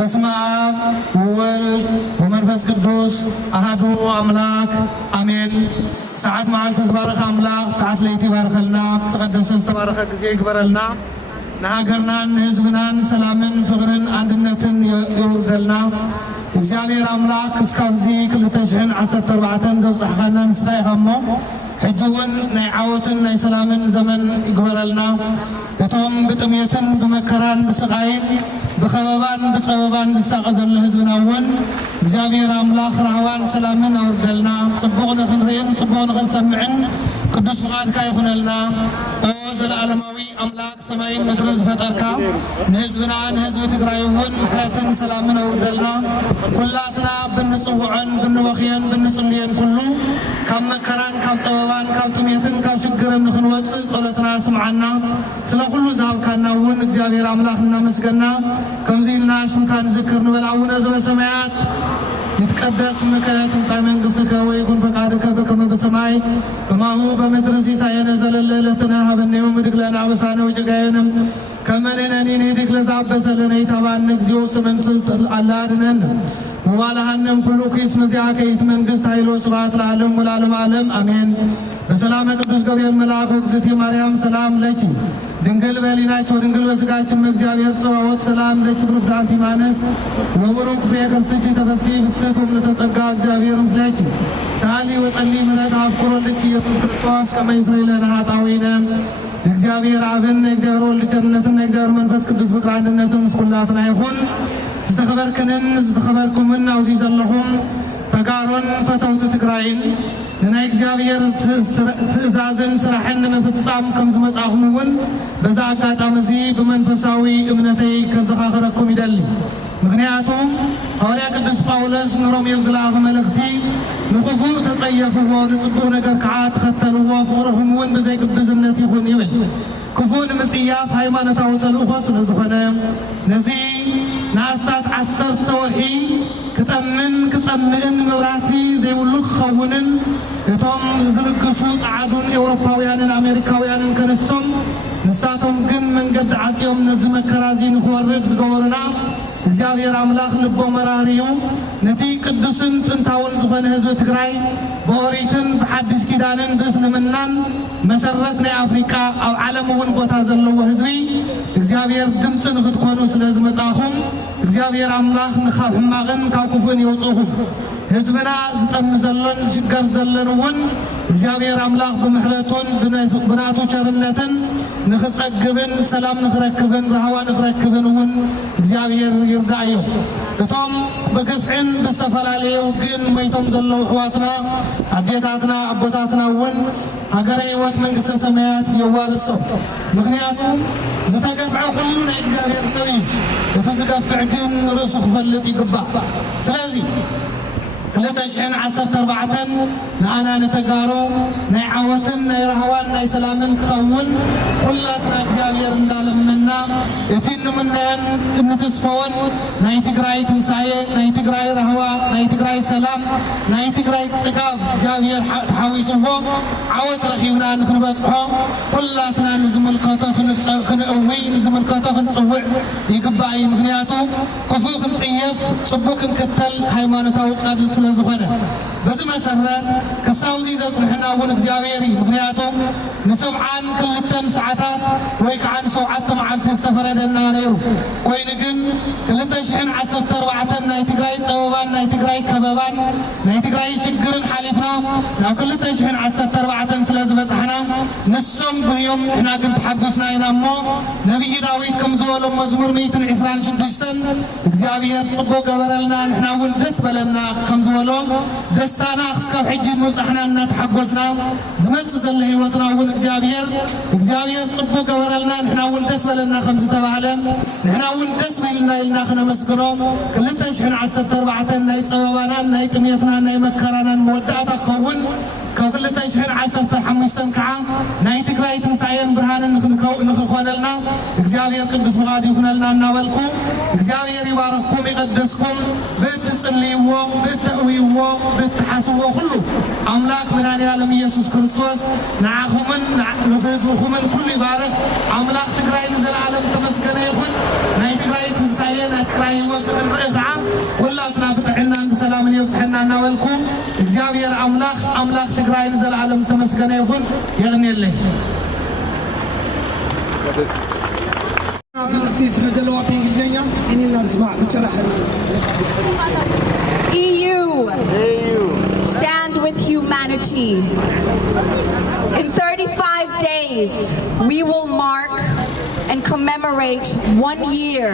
በስመ አብ ወወልድ ወመንፈስ ቅዱስ አሐዱ አምላክ አሜን። ሰዓት መዓልት ተባረከ አምላክ ሰዓት ለይቲ ባርከልና ተቀደሰ ተባረከ ጊዜ ይግበረልና ለሀገርናን ህዝብናን ሰላምን ፍቅርን አንድነትን ይወርደልና እግዚአብሔር አምላክ እስካብዚ 2014 ዘብጽሐና ንስኻይኻሞ ሕጅውን ናይ ዓወትን ናይ ሰላምን ዘመን ይግበረልና እቶም ብጥሜትን ብመከራን ብስቃይን بخبابان بسببان زساقزل حزبنا ون እግዚአብሔር አምላክ ረሃባን ሰላምን አውርደልና ጽቡቅን ክንሪን ጽቡቅን ክንሰምዕን ቅዱስ ፍቃድካ ይኹነልና ኦ ዘለዓለማዊ አምላክ ሰማይን ምድርን ዝፈጠርካ ንህዝብና ንህዝብ ትግራይ ውን ምሕረትን ሰላምን አውርደልና ኩላትና ብንጽውዕን ብንወኽየን ብንጽልየን ኩሉ ካብ መከራን ካብ ጸበባን ካብ ጥሜትን ካብ ሽግርን ንኽንወፅእ ጸሎትና ስምዓና ስለ ኩሉ ዝሃብካና ውን እግዚአብሔር አምላክ እናመስገና ከምዚልና ሽምካ ንዝክር ንበል አቡነ ዘበሰማያት يتقدس اسمك تمثل منقصك ويكون فقادك بكم بسماي كما هو بمدر سيسايا نزل الليلتنا هبن يوم دقلنا بسانا وجقاينم كمرنا نيدك لزعبس لنا يتابعن نكزي وستمن سلط اللادنن ووالهنم كل كيس مزيعك يتمنقص تايلو سبات العالم والعالم عالم امين بسلامة قدس قبيل ملاك وقزتي مريم سلام لك ድንግል በሊናቸው ድንግል በስጋችን እግዚአብሔር ጽባዖት ሰላም ለች ብሩክታንቲ ማነስ ወብሩክ ፍሬ ከርስች ተፈሲ ብስት ወለተጸጋ እግዚአብሔር ምስለች ሳሊ ወጸሊ ምሕረት አፍቅሮ ልጅ ኢየሱስ ክርስቶስ ከመ ይስረይ ለነ ኃጣውኢነ እግዚአብሔር አብን እግዚአብሔር ወልድ ቸርነትን እግዚአብሔር መንፈስ ቅዱስ ፍቅር አንድነትን ምስኩላትና ይሁን ዝተኸበርክንን ዝተኸበርኩምን አውዚ ዘለኹም ተጋሮን ፈተውት ትግራይን ለናይ እግዚአብሔር ትእዛዝን ስራሕን መፍጻም ከም ዝመጻኹምውን በዛ አጋጣሚ እዚ በመንፈሳዊ እምነተይ ከዘኻኽረኩም ይደሊ ምክንያቱም ሐዋርያ ቅዱስ ጳውሎስ ንሮሜል ዝለኣኸ መልእኽቲ ንኽፉእ ተጸየፍዎ ንጽቡቕ ነገር ከዓ ተኸተልዎ ፍቕርኹም እውን ብዘይ ግብዝነት ይኹን ይብል ክፉእ ንምጽያፍ ሃይማኖታዊ ተልእኾ ስለ ዝኾነ ነዚ ንኣስታት 10 ወርሒ ክጠምን ክጸምዕን መብራህቲ ዘይብሉ ክኸውንን እቶም ዝልግሱ ጻዓዱን ኤውሮፓውያንን ኣሜሪካውያንን ከንሶም ንሳቶም ግን መንገዲ ዓጽዮም ነዚ መከራ እዚ ንኽወርድ ዝገበሩና እግዚአብሔር አምላክ ልቦ መራህርዩ ነቲ ቅዱስን ጥንታውን ዝኾነ ህዝቢ ትግራይ በኦሪትን በሐዲስ ኪዳንን በእስልምናን መሰረት ናይ አፍሪካ ኣብ ዓለም እውን ቦታ ዘለዎ ህዝቢ እግዚአብሔር ድምፂ ንኽትኮኑ ስለ ዝመጻኹም እግዚአብሔር አምላክ ንኻብ ሕማቕን ካብ ክፉእን የውፅኹም ህዝብና ዝጠም ዘሎን ዝሽገር ዘለን እውን እግዚአብሔር አምላክ ብምሕረቱን ብናቱ ቸርነትን ንኽጸግብን ሰላም ንኽረክብን ረሃዋ ንኽረክብን እውን እግዚአብሔር ይርዳእዮ እቶም በገፍዕን ብዝተፈላለዩ ግን መይቶም ዘለዉ ሕዋትና ኣዴታትና ኣቦታትና እውን ሃገረ ህይወት መንግስተ ሰማያት የዋርሶም ምክንያቱም ዝተገፍዐ ኩሉ ናይ እግዚአብሔር ሰብ እዩ እቲ ዝገፍዕ ግን ርእሱ ክፈልጥ ይግባእ ስለዚ 2014 ንኣና ነተጋሮ ናይ ዓወትን ናይ ረሃዋን ናይ ሰላምን ክኸውን ኩላትና እግዚአብሔር እንዳለምና እቲ ንምናያን እንተስፈውን ናይ ትግራይ ትንሳኤ ናይ ትግራይ ረሃዋ ናይ ትግራይ ሰላም ናይ ትግራይ ጽጋብ እግዚአብሔር ተሓዊስዎ ዓወት ረኺብና ንክንበጽሖ ኩላትና ንዝምልከቶ ክንእዊ ንዝምልከቶ ክንጽውዕ ይግባእ እዩ ምክንያቱ ክፉእ ክንጽየፍ ጽቡቅ ክንክተል ሃይማኖታዊ ቃል ስለዝኾነ በዚ መሰረት ክሳውዚ ዘጽንሕና እውን እግዚአብሔር እዩ ምክንያቱም ንሰብዓን ክልተን ሰዓታት ወይ ከዓ ንሰውዓተ መዓልቲ ዝተፈረደና ነይሩ ኮይኑ ግን 2014 ናይ ትግራይ ፀበባን ናይ ትግራይ ከበባን ናይ ትግራይ ሽግርን ሓሊፍና ናብ 2014 ስለ ዝበፅሕና ንሶም ብዮም ንሕና ግን ተሓጒስና ኢና እሞ ነቢይ ዳዊት ከም ዝበሎ መዝሙር 126 እግዚአብሔር ጽቡቕ ገበረልና ንሕና እውን ደስ በለና ከም ዝበሎ ደስታና ክስካብ ሕጂ ንውፅሕና እናተሓጐስና ዝመጽእ ዘሎ ህይወትና እውን እግዚአብሔር ጽቡቕ ገበረልና ንሕና እውን ደስ በለና ከም ዝተባህለ ንሕና እውን ደስ በልና ኢልና ክነመስግኖ 2014 ናይ ፀበባናን ናይ ጥሜትናን ናይ መከራናን መወዳእታ ክኸውን ካብ 2015 ከዓ ናይ ትግራይ ትንሣኤን ብርሃንን ንኽኾነልና እግዚአብሔር ቅዱስ ፈቃዱ ይኹነልና እናበልኩ እግዚአብሔር ይባረክኩም ይቀድስኩም ብእትጽልይዎ ብእትእውይዎ ብእትሓስዎ ኩሉ አምላክ መድኃኔዓለም ኢየሱስ ክርስቶስ ንዓኹምን ንህዝብኹምን ኩሉ ይባርክ አምላክ ትግራይ ንዘለዓለም ተመስገነ ይኹን ናይ ትግራይ ትንሣኤ ናይ ትግራይ ህይወት ንርኢ ከዓ ኩላትና ብጥዕናን ብሰላምን የብፅሐና እናበልኩ እግዚአብሔር አምላክ ትግራይ ንዘለዓለም ተመስገነ ይኹን የغنيلي EU, stand with humanity. In 35 days, we will mark and commemorate 1 year,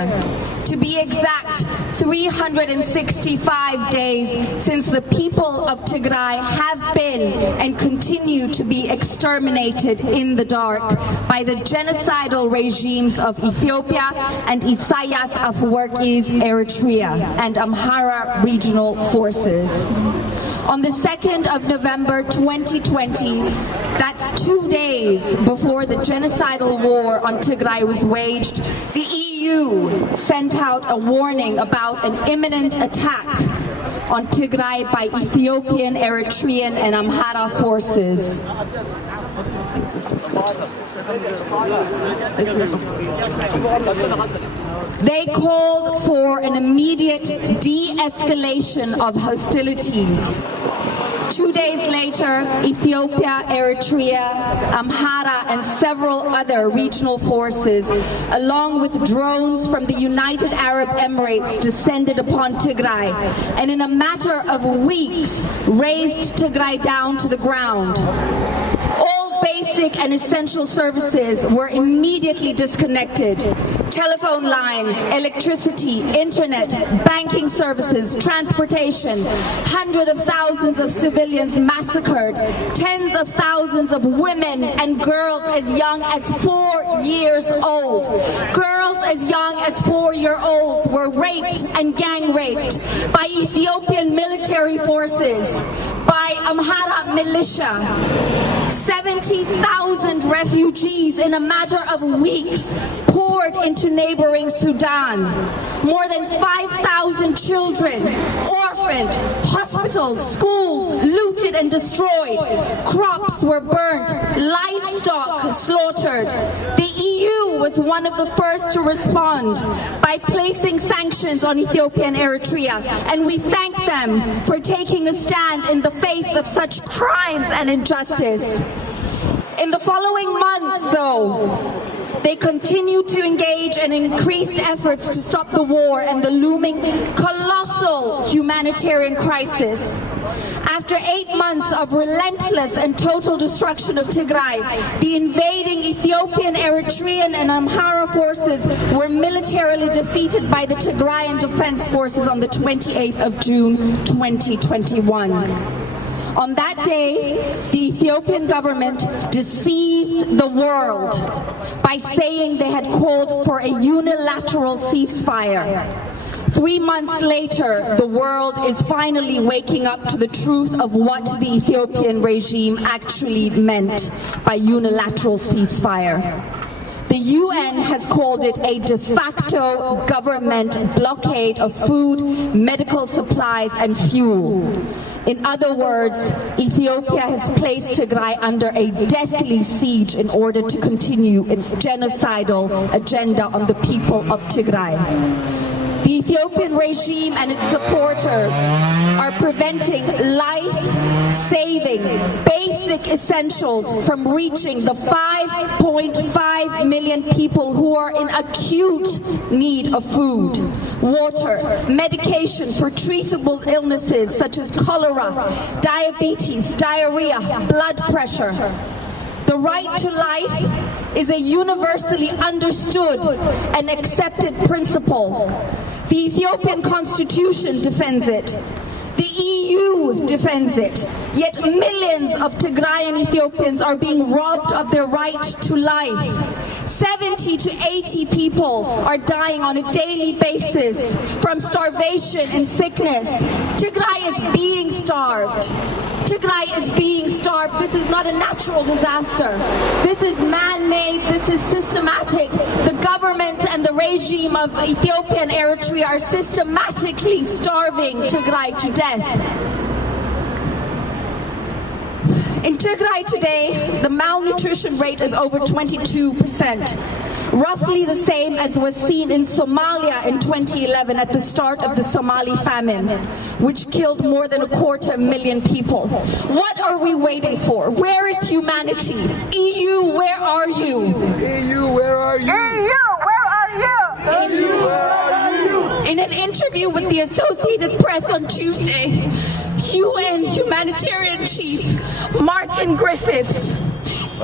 to be exact 365 days since the people of Tigray have been and continue to be exterminated in the dark by the genocidal regimes of Ethiopia and Isaias Afwerki's Eritrea and Amhara regional forces. On the 2nd of November 2020, that's 2 days before the genocidal war on Tigray was waged, the EU sent out a warning about an imminent attack on Tigray by Ethiopian, Eritrean, and Amhara forces. I think this is good. They called for an immediate de-escalation of hostilities. 2 days later, Ethiopia, Eritrea, Amhara, and several other regional forces, along with drones from the United Arab Emirates, descended upon Tigray, and in a matter of weeks, razed Tigray down to the ground. All basic and essential services were immediately disconnected. Telephone lines, electricity, internet, banking services, transportation, hundreds of thousands of civilians massacred, tens of thousands of women and girls as young as 4 years old. Girls as young as 4-year-olds were raped and gang raped by Ethiopian military forces, by Amhara militia. 70,000 refugees in a matter of weeks poured into neighboring Sudan. More than 5,000 children orphaned, hospitals, schools looted and destroyed, crops were burnt, livestock slaughtered. The EU was one of the first to respond by placing sanctions on Ethiopia and Eritrea, and we thank them for taking a stand in the face of such crimes and injustice. In the following months, though, they continued to engage in increased efforts to stop the war and the looming colossal humanitarian crisis. After 8 months of relentless and total destruction of Tigray, the invading Ethiopian, Eritrean, and Amhara forces were militarily defeated by the Tigrayan Defense Forces on the 28th of June 2021. On that day, the Ethiopian government deceived the world by saying they had called for a unilateral ceasefire. 3 months later, the world is finally waking up to the truth of what the Ethiopian regime actually meant by unilateral ceasefire. The UN has called it a de facto government blockade of food, medical supplies, and fuel. In other words, Ethiopia has placed Tigray under a deathly siege in order to continue its genocidal agenda on the people of Tigray. The Ethiopian regime and its supporters are preventing life-saving, basic essentials from reaching the 5.5 million people who are in acute need of food, water, medication for treatable illnesses such as cholera, diabetes, diarrhea, blood pressure. The right to life is a universally understood and accepted principle. The Ethiopian constitution defends it. The EU defends it. Yet millions of Tigrayan Ethiopians are being robbed of their right to life. 70 to 80 people are dying on a daily basis from starvation and sickness. Tigray is being starved. Tigray is being starved starve. This is not a natural disaster. This is man-made, this is systematic. The government and the regime of Ethiopia and Eritrea are systematically starving Tigray to death. In Tigray today, the malnutrition rate is over 22%, roughly the same as was seen in Somalia in 2011 at the start of the Somali famine, which killed more than 250,000 people. What are we waiting for? Where is humanity? EU, where are you? EU, where are you? EU, where are you? EU, where are you? In an interview with the Associated Press on Tuesday, UN humanitarian chief Martin Griffiths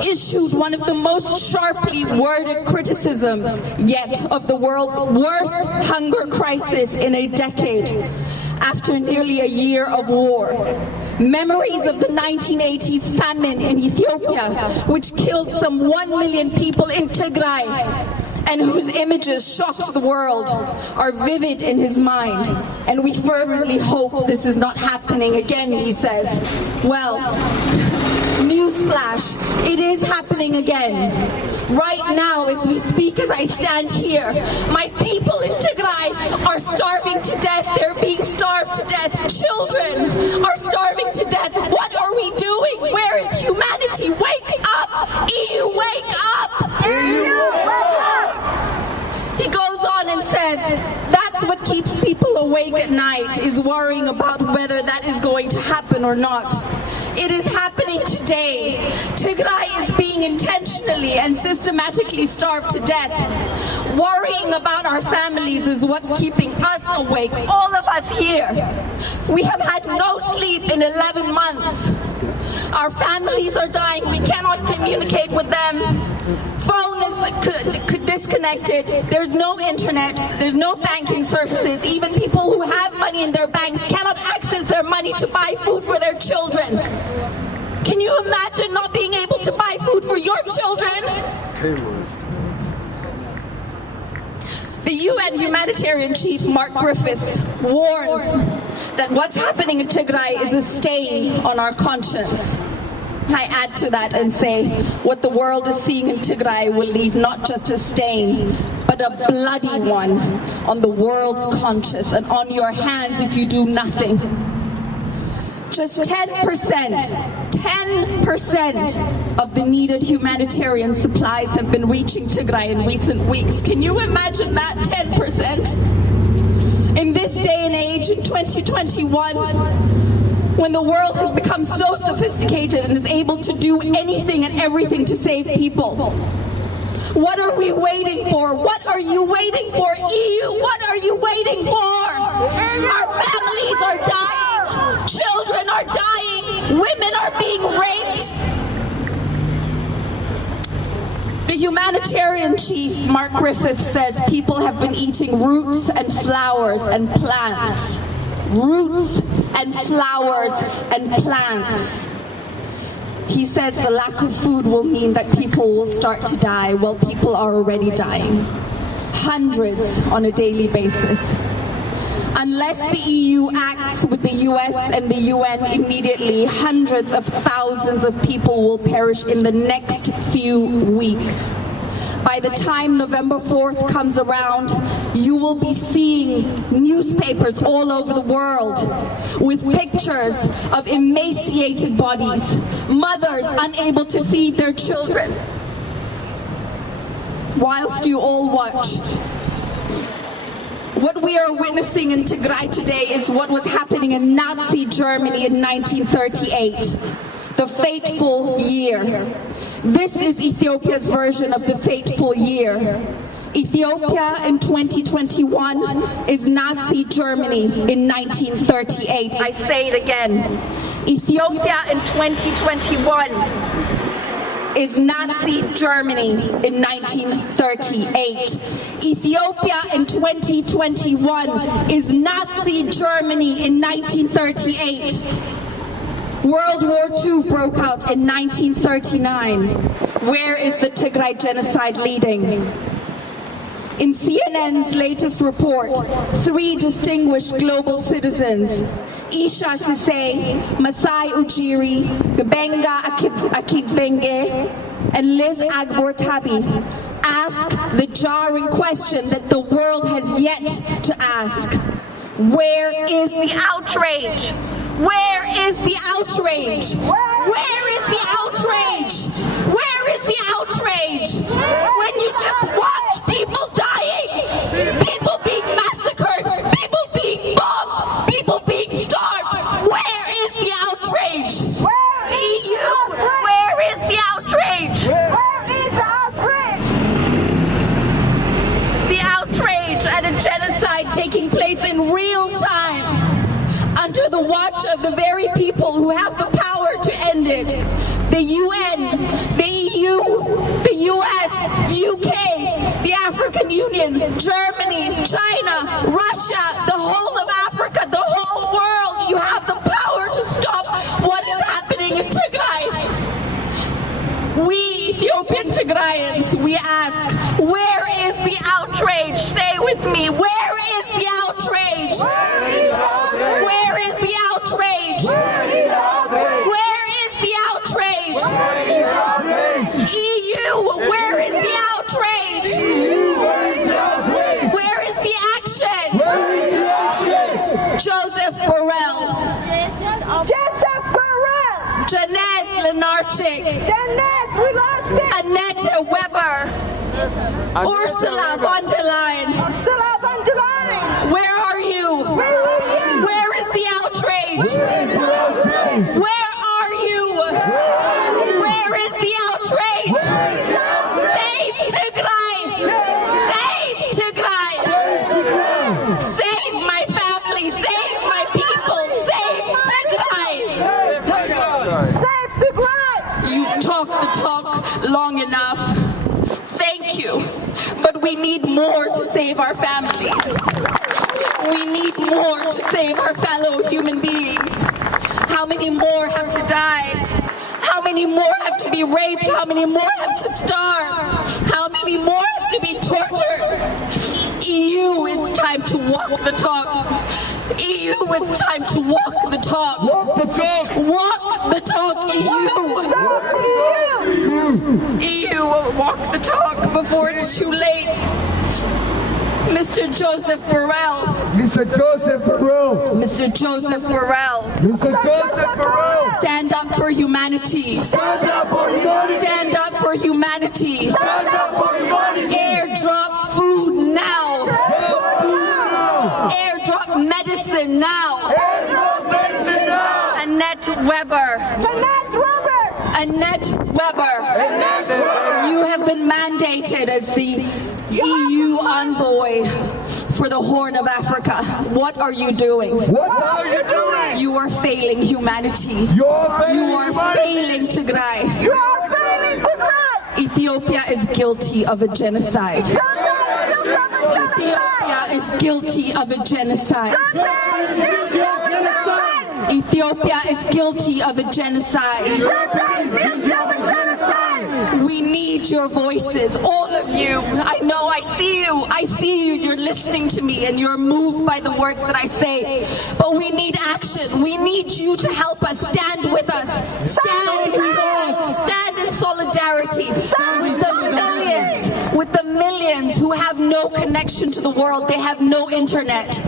issued one of the most sharply worded criticisms yet of the world's worst hunger crisis in a decade, after nearly a year of war. Memories of the 1980s famine in Ethiopia, which killed some 1 million people in Tigray, and whose images shocked the world, are vivid in his mind. And we fervently hope this is not happening again, he says. Well, newsflash, it is happening again. Right now, as we speak, as I stand here, my people in Tigray are starving to death. They're being starved to death. Children are starving to death. What are we doing? Where is humanity? Wake up! EU, wake up! EU, wake up! He goes on and says, that's what keeps people awake at night, is worrying about whether that is going to happen or not. It is happening today. Tigray is being intentionally and systematically starved to death. Worrying about our families is what's keeping us awake, all of us here. We have had no sleep in 11 months. Our families are dying. We cannot communicate with them. Phone is disconnected. There's no internet. There's no banking services. Even people who have money in their banks cannot access their money to buy food for their children. Can you imagine not being able to buy food for your children? The UN humanitarian chief, Mark Griffiths, warns that what's happening in Tigray is a stain on our conscience. I add to that and say, what the world is seeing in Tigray will leave not just a stain, but a bloody one on the world's conscience and on your hands if you do nothing. Just 10% of the needed humanitarian supplies have been reaching Tigray in recent weeks. Can you imagine that 10%? In this day and age, in 2021, when the world has become so sophisticated and is able to do anything and everything to save people. What are we waiting for? What are you waiting for, EU? What are you waiting for? Our families are dying. Children are dying. Women are being raped. The humanitarian chief, Mark Griffiths, says people have been eating roots and flowers and plants. Roots and flowers and plants. He says the lack of food will mean that people will start to die. Well, people are already dying. Hundreds on a daily basis. Unless the EU acts with the US and the UN immediately, hundreds of thousands of people will perish in the next few weeks. By the time November 4th comes around, you will be seeing newspapers all over the world with pictures of emaciated bodies, mothers unable to feed their children, whilst you all watch. What we are witnessing in Tigray today is what was happening in Nazi Germany in 1938, the fateful year. This is Ethiopia's version of the fateful year. Ethiopia in 2021 is Nazi Germany in 1938. I say it again. Ethiopia in 2021 is Nazi Germany in 1938. Ethiopia in 2021 is Nazi Germany in 1938. World War II broke out in 1939. Where is the Tigray genocide leading? In CNN's latest report, 3 distinguished global citizens, Isha Sise, Masai Ujiri, Gbenga Akibenge, and Liz Agbor Tabi, asked the jarring question that the world has yet to ask. Where is the outrage? Where is the outrage? Where is the outrage? Where is the outrage? When you just watch people dying, people being massacred, people being bombed, people being starved, where is the outrage? EU, where is the outrage? Where is the outrage? The outrage at a genocide taking place in real time, under the watch of the very people who have the power to end it. The UN, the EU, the US, UK, the African Union, Germany, China, Russia, the whole of Africa, the whole world. You have the power to stop what is happening in Tigray. We Ethiopian Tigrayans, we ask, where is the outrage? Say with me, where is the outrage? Where is the outrage? Where is the outrage? EU, where is the outrage? Where is the action? Joseph Borrell. Joseph Borrell. Janez Lenarchik. Janez Lenarchik. Annette Weber. Ursula von der Leyen. Ursula von der Leyen. Where are you? Where is the outrage? Where are you? Where is the outrage? Save Tigray! Save Tigray! Save my family! Save my people! Save Tigray! Save Tigray! You've talked the talk long enough. Thank you. But we need more to save our families. We need more to save our fellow human beings. How many more have to die? How many more have to be raped? How many more have to starve? How many more have to be tortured? EU, it's time to walk the talk. EU, it's time to walk the talk. Walk the talk. Walk the talk, EU. EU, walk the talk before it's too late. Mr. Joseph Borrell. Mr. Joseph Borrell. Mr. Joseph Borrell. Mr. Joseph Borrell. Stand up for humanity. Stand up for humanity. Stand up for humanity. Stand up for humanity. Airdrop food now. Airdrop medicine now. Airdrop medicine now. Annette Weber. Annette Weber. Annette Weber. Annette Weber. You have been mandated as the EU envoy for the Horn of Africa. What are you doing? What are you doing? You are failing humanity. You're failing You are humanity. failing Tigray. You are failing Tigray. Ethiopia is guilty of a genocide. Ethiopia is guilty of a genocide. Ethiopia is guilty of a genocide. We need your voices, all of you. I know, I see you, you're listening to me and you're moved by the words that I say. But we need action. We need you to help us, stand with us, stand in solidarity with the millions who have no connection to the world. They have no internet.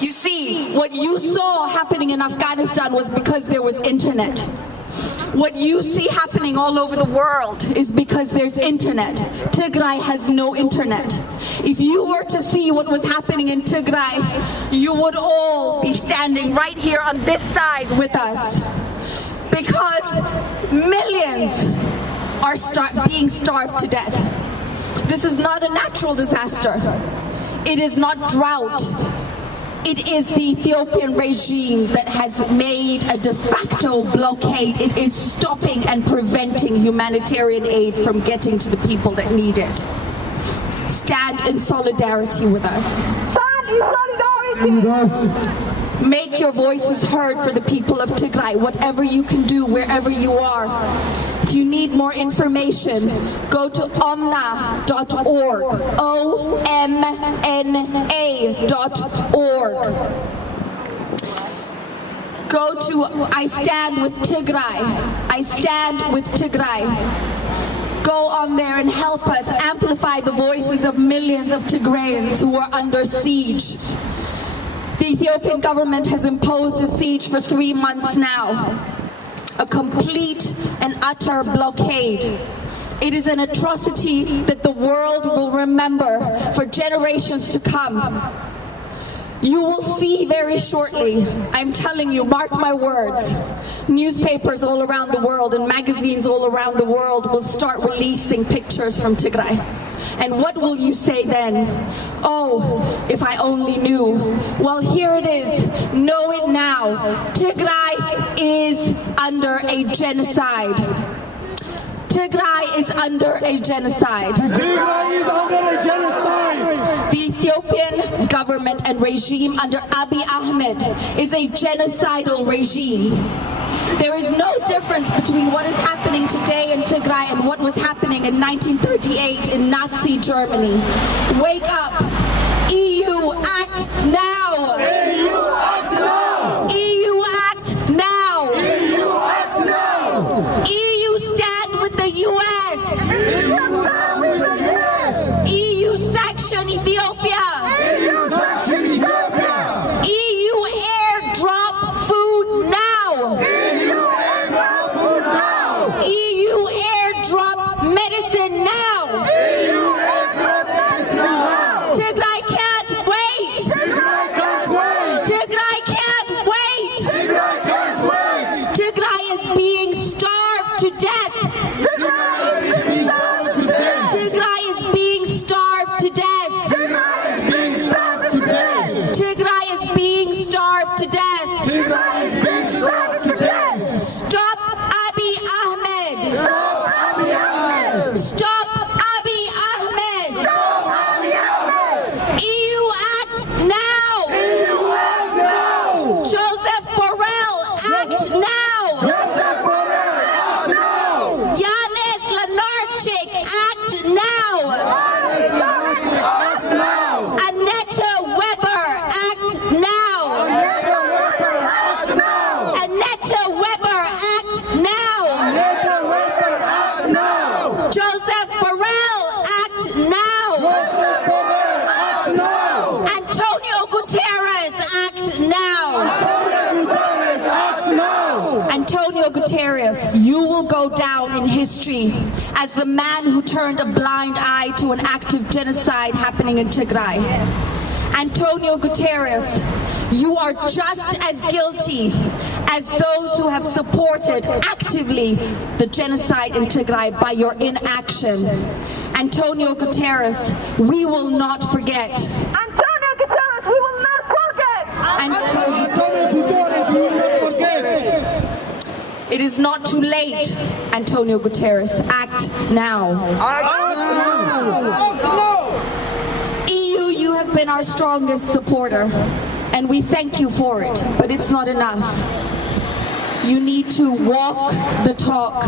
You see, what you saw happening in Afghanistan was because there was internet. What you see happening all over the world is because there's internet. Tigray has no internet. If you were to see what was happening in Tigray, you would all be standing right here on this side with us. Because millions are being starved to death. This is not a natural disaster. It is not drought. It is the Ethiopian regime that has made a de facto blockade. It is stopping and preventing humanitarian aid from getting to the people that need it. Stand in solidarity with us. Stand in solidarity. Make your voices heard for the people of Tigray, whatever you can do, wherever you are. If you need more information, go to omna.org, omna.org. Go to I Stand with Tigray. I Stand with Tigray. Go on there and help us amplify the voices of millions of Tigrayans who are under siege. The Ethiopian government has imposed a siege for 3 months now. A complete and utter blockade. It is an atrocity that the world will remember for generations to come. You will see very shortly, I'm telling you, mark my words, newspapers all around the world and magazines all around the world will start releasing pictures from Tigray. And what will you say then? Oh, if I only knew. Well, here it is. Know it now. Tigray is under a genocide. Tigray is under a genocide. Tigray is under a genocide. The Ethiopian government and regime under Abiy Ahmed is a genocidal regime. There is no difference between what is happening today in Tigray and what was happening in 1938 in Nazi Germany. Wake up. EU, act now. EU, act now. EU, act now. EU, act now. EU, stand with the US. EU, sanction Ethiopia. EU, sanction Ethiopia. EU, airdrop food now. EU, airdrop food now. EU, airdrop medicine now. EU, airdrop medicine now. Tigray can't wait. Tigray can't wait. Tigray can't wait. Tigray can't wait. Tigray is being starved to death. Tigray is being starved to death. Tigray is being starved to death. Tigray is being starved to death. Tigray is being starved to death. Tigray is being starved to death. Stop Abiy Ahmed. Stop Abiy Ahmed. Stop Abiy Ahmed. Stop Abiy Ahmed. EU, act now. EU, act now. Joseph Borrell, act now. Joseph Borrell, act now. Yanis Lenarchik, act now. Act now. Annetta Weber, act now. Annetta Weber, act now. Annetta Weber, act now. Annetta Weber, act now. Joseph Borrell, act now. Joseph Borrell, act now. Antonio Guterres, act now. Antonio Guterres, act now. Antonio Guterres, you will go down in history as the man who turned a blind eye to an active genocide happening in Tigray. Antonio Guterres, you are just as guilty as those who have supported actively the genocide in Tigray by your inaction. Antonio Guterres, we will not forget. Antonio Guterres, we will not forget. Antonio, Antonio Guterres, we will not forget. it is not too late, Antonio Guterres. Act now. EU, you have been our strongest supporter, and we thank you for it, but it's not enough. You need to walk the talk.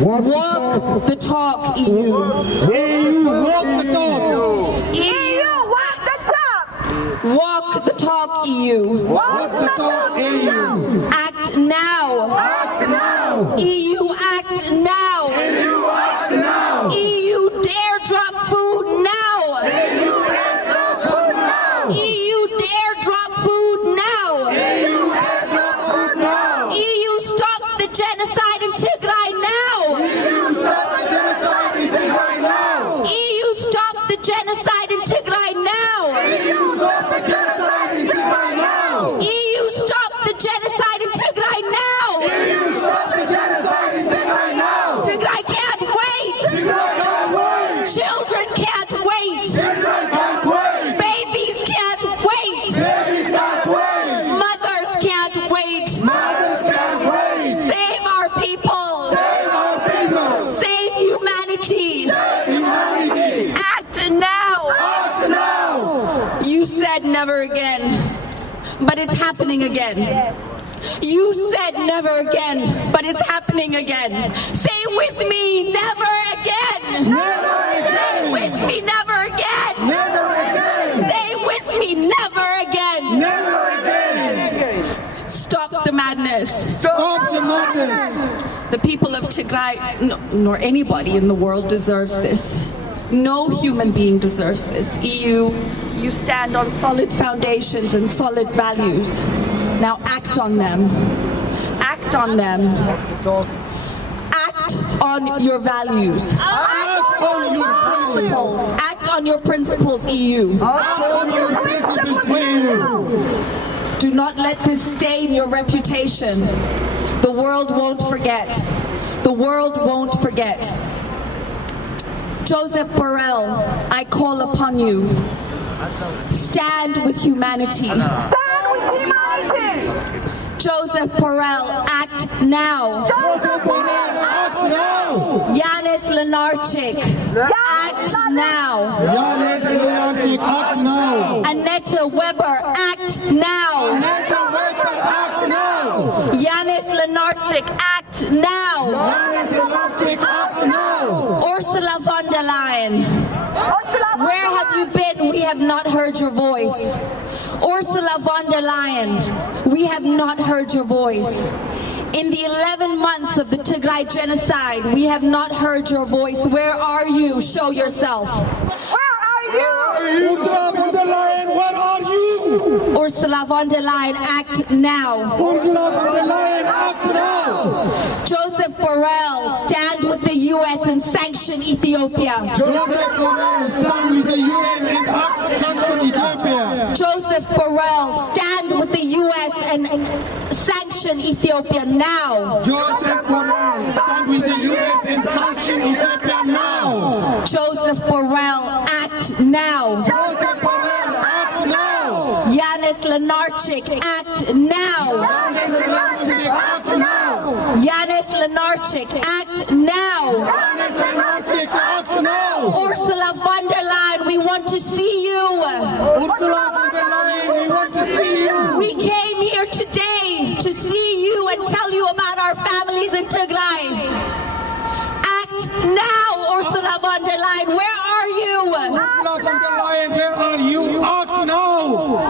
Walk the talk, EU. EU, walk the talk. EU, walk the talk. Walk the talk, EU. Walk the talk, EU. Act now. Act now. EU, act now. EU, act now. EU, airdrop food now. EU, airdrop food now. EU, airdrop food now. EU, airdrop food now. EU, stop the genocide in Tigray now. EU, stop the genocide in Tigray now. EU, stop the genocide in Tigray now. EU, stop the genocide in Tigray now. EU, stop the genocide in Tigray now. EU, stop the genocide in Tigray now. Tigray can't wait. Tigray can't wait. Children can't wait. Children can't wait. Babies can't wait. Babies can't wait. Mothers can't wait. Mothers can't wait. Save our people. Save our people. Save humanity. Save humanity. Act now. Act now. You said never again, but it's happening again. You said never again, but it's happening again. Say with me, never again. Never again. Say with me, never again. Never again. Say with me, never again. Never again. Stop the madness. Stop the madness. The people of Tigray, nor anybody in the world deserves this. No human being deserves this. EU, you stand on solid foundations and solid values. Now act on them. Act on them. Act on your values. Act on your principles. Act on your principles, EU. Act on your principles, EU. Do not let this stain your reputation. The world won't forget. The world won't forget. Joseph Borrell, I call upon you. Stand with humanity. Stand with humanity. Joseph Borrell, act now. Joseph Borrell, act now. Yanis Lenarchik, act now. Yanis Lenarchik, act now. Annette Weber, act now. Annette Weber, act now. Yanis Lenarchik, act now. Yanis Lenarchik, act now. Ursula von der Leyen, where have you been? We have not heard your voice. Ursula von der Leyen, we have not heard your voice. In the 11 months of the Tigray genocide, we have not heard your voice. Where are you? Show yourself. Where are you? Ursula von der Leyen, where are you? Ursula von der Leyen, act now. Ursula von der Leyen, act now. Joseph Borrell, stand with the U.S. and sanction Ethiopia. Joseph Borrell, stand with the UN and act sanction Ethiopia. Joseph Borrell, stand with the U.S. and sanction Ethiopia now. Joseph Borrell, stand with the US and sanction Ethiopia now. Joseph Borrell, act now. Joseph Borrell, act now. Yanis Lenarchik, act now. Yanis Lenarchik, act now. Yanis Lenarchik, act now. Yanis Lenarchik, act now. Ursula von der Leyen, we want to see you. Ursula von der Leyen, we want to see you. We came here today to see you and tell you about our families in Tigray. Act now, Ursula von der Leyen, where are you? Ursula von der Leyen, where are you? Act now.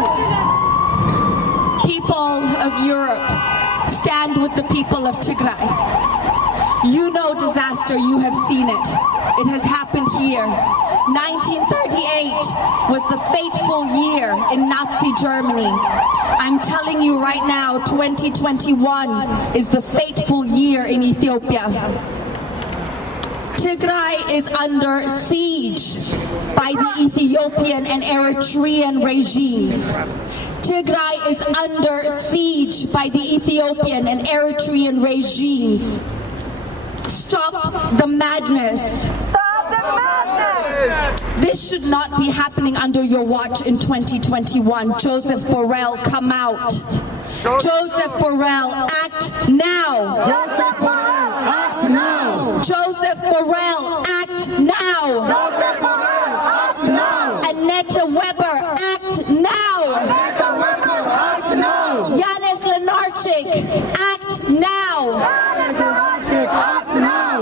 People of Europe, stand with the people of Tigray. You know disaster, you have seen it. It has happened here. 1938 was the fateful year in Nazi Germany. I'm telling you right now, 2021 is the fateful year in Ethiopia. Tigray is under siege by the Ethiopian and Eritrean regimes. Tigray is under siege by the Ethiopian and Eritrean regimes. Stop the madness. Stop the madness. This should not be happening under your watch in 2021. Joseph Borrell, come out. Joseph Borrell, act now. Joseph Borrell, act now. Joseph Borrell, act now. Joseph Borrell, act now. Annette Weber, act now. Annette Weber, act now. Yanis Lenarchik, act now. Yanis Lenarchik, act now.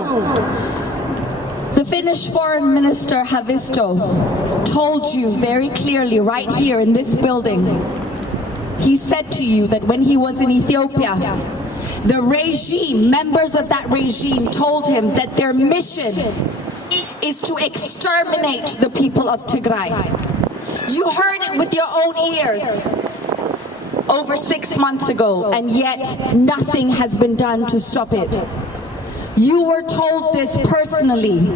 The Finnish Foreign Minister Haavisto told you very clearly right here in this building. He said to you that when he was in Ethiopia, the regime, members of that regime told him that their mission is to exterminate the people of Tigray. You heard it with your own ears over 6 months ago, and yet nothing has been done to stop it. You were told this personally.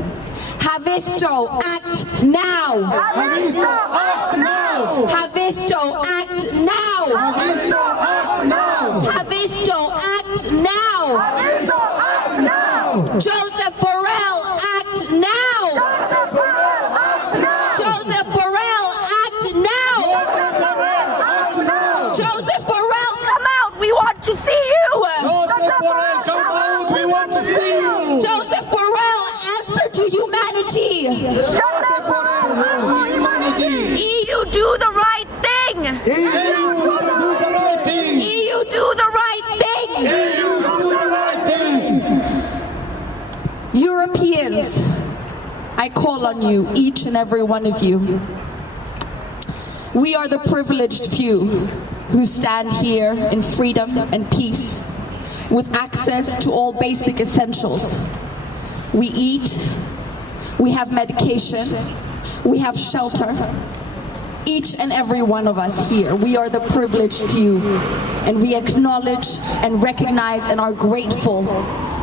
Haavisto, act now. Haavisto, act now. Haavisto, act now. Haavisto, act now. Haavisto, act now. Haavisto, act now. Joseph Borrell, act now. Joseph Borrell, act now. Joseph Borrell, act now. Joseph Borrell, act now. Joseph Borrell, Come out. We want to see you. Joseph Borrell, come out. We want to see you. Joseph Borrell, answer to humanity. Joseph Borrell, answer to humanity. EU, do the right thing. EU, do the right thing. EU, do the right Europeans, I call on you, each and every one of you. We are the privileged few who stand here in freedom and peace with access to all basic essentials. We eat, we have medication, we have shelter. Each and every one of us here, we are the privileged few, and we acknowledge and recognize and are grateful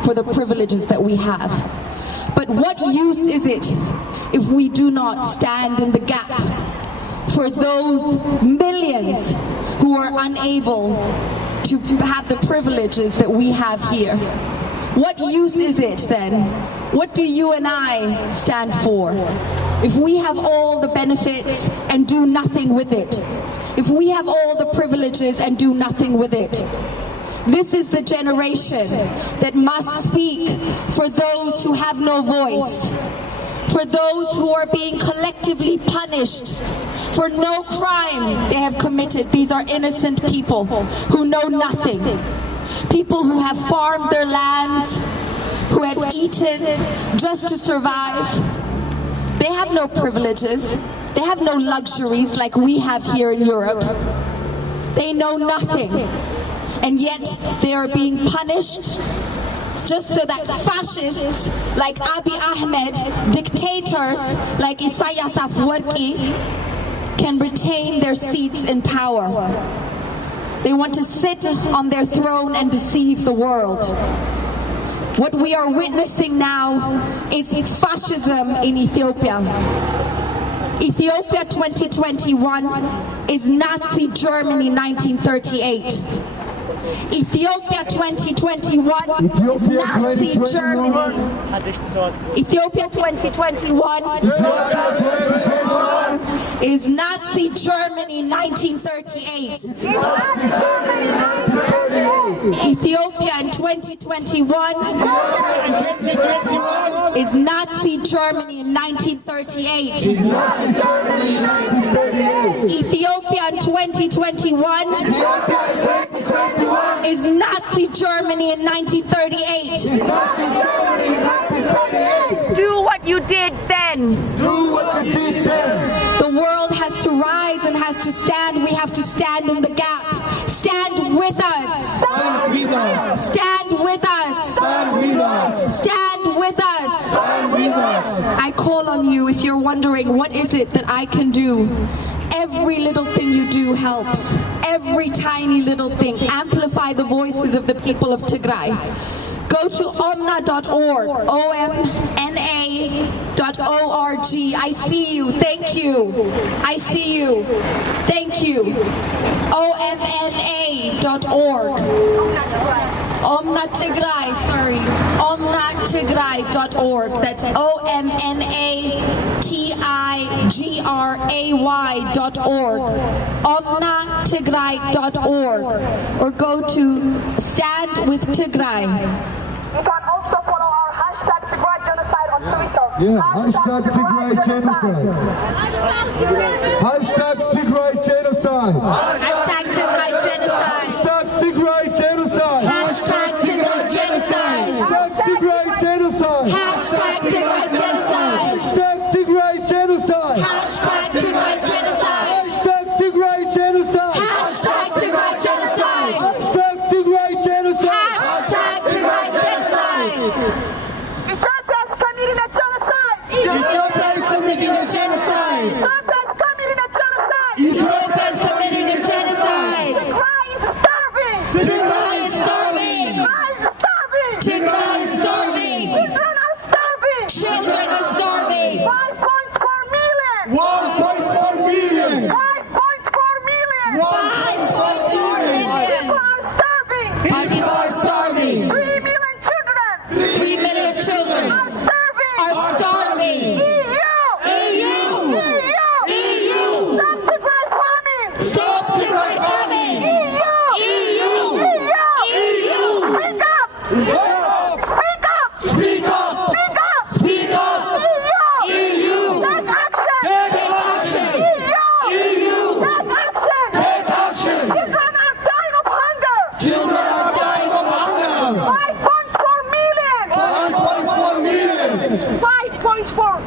for the privileges that we have. But what use is it if we do not stand in the gap for those millions who are unable to have the privileges that we have here? What use is it then? What do you and I stand for? If we have all the benefits and do nothing with it, if we have all the privileges and do nothing with it, this is the generation that must speak for those who have no voice, for those who are being collectively punished for no crime they have committed. These are innocent people who know nothing, people who have farmed their lands, who have eaten just to survive. They have no privileges, they have no luxuries like we have here in Europe. They know nothing, and yet they are being punished just so that fascists like Abiy Ahmed, dictators like Isaias Afwerki can retain their seats in power. They want to sit on their throne and deceive the world. What we are witnessing now is fascism in Ethiopia. Ethiopia 2021 is Nazi Germany 1938. Ethiopia 2021 is Nazi Germany. Ethiopia 2021 is Nazi Germany 1938. Ethiopia in 2021 is Nazi Germany in 1938. Ethiopia in 2021 is Nazi Germany in 1938. Do what you did then. Do what you did then. The world has to rise and has to stand. We have to stand in the gap. Stand with us. Stand with us. Stand with us. Stand with us. Stand with us. Stand with us. I call on you if you're wondering what is it that I can do. Every little thing you do helps. Every tiny little thing. Amplify the voices of the people of Tigray. Go to omna.org, omna.org. I see you. Thank you. I see you. Thank you. omna.org. Omna Tigray, sorry. omnatigray.org. That's omnatigray.org. omnatigray.org. Or go to Stand with Tigray. You can also follow our hashtag TIGRAY Genocide on Twitter. Yeah, hashtag TIGRAY Genocide. Hashtag TIGRAY Genocide. Hashtag TIGRAY Genocide. Hashtag TIGRAY Genocide. Hashtag TIGRAY Genocide. Hashtag TIGRAY Genocide. Hashtag TIGRAY Genocide. Hashtag TIGRAY Genocide. Hashtag TIGRAY Genocide. Hashtag TIGRAY Genocide. Hashtag TIGRAY Genocide. Hashtag TIGRAY Genocide. Ethiopia is committing a genocide. Ethiopia is committing a genocide. Ethiopia is committing a genocide. Ethiopia is committing a genocide. TIGRAY is starving. Tigray is starving. TIGRAY is starving. Tigray is starving. Children are starving. Children are starving. 5.4 million. 1.4 million. 5.4 million. 5.4 million. People are starving. People are starving. 3 million children 3 million children are starving. are starving. EU. EU. Stop TIGRAY famine. Stop Tigray famine. EU. EU. Speak up. Speak up. Speak up. Speak up. Speak up. EU. EU. million. 5.4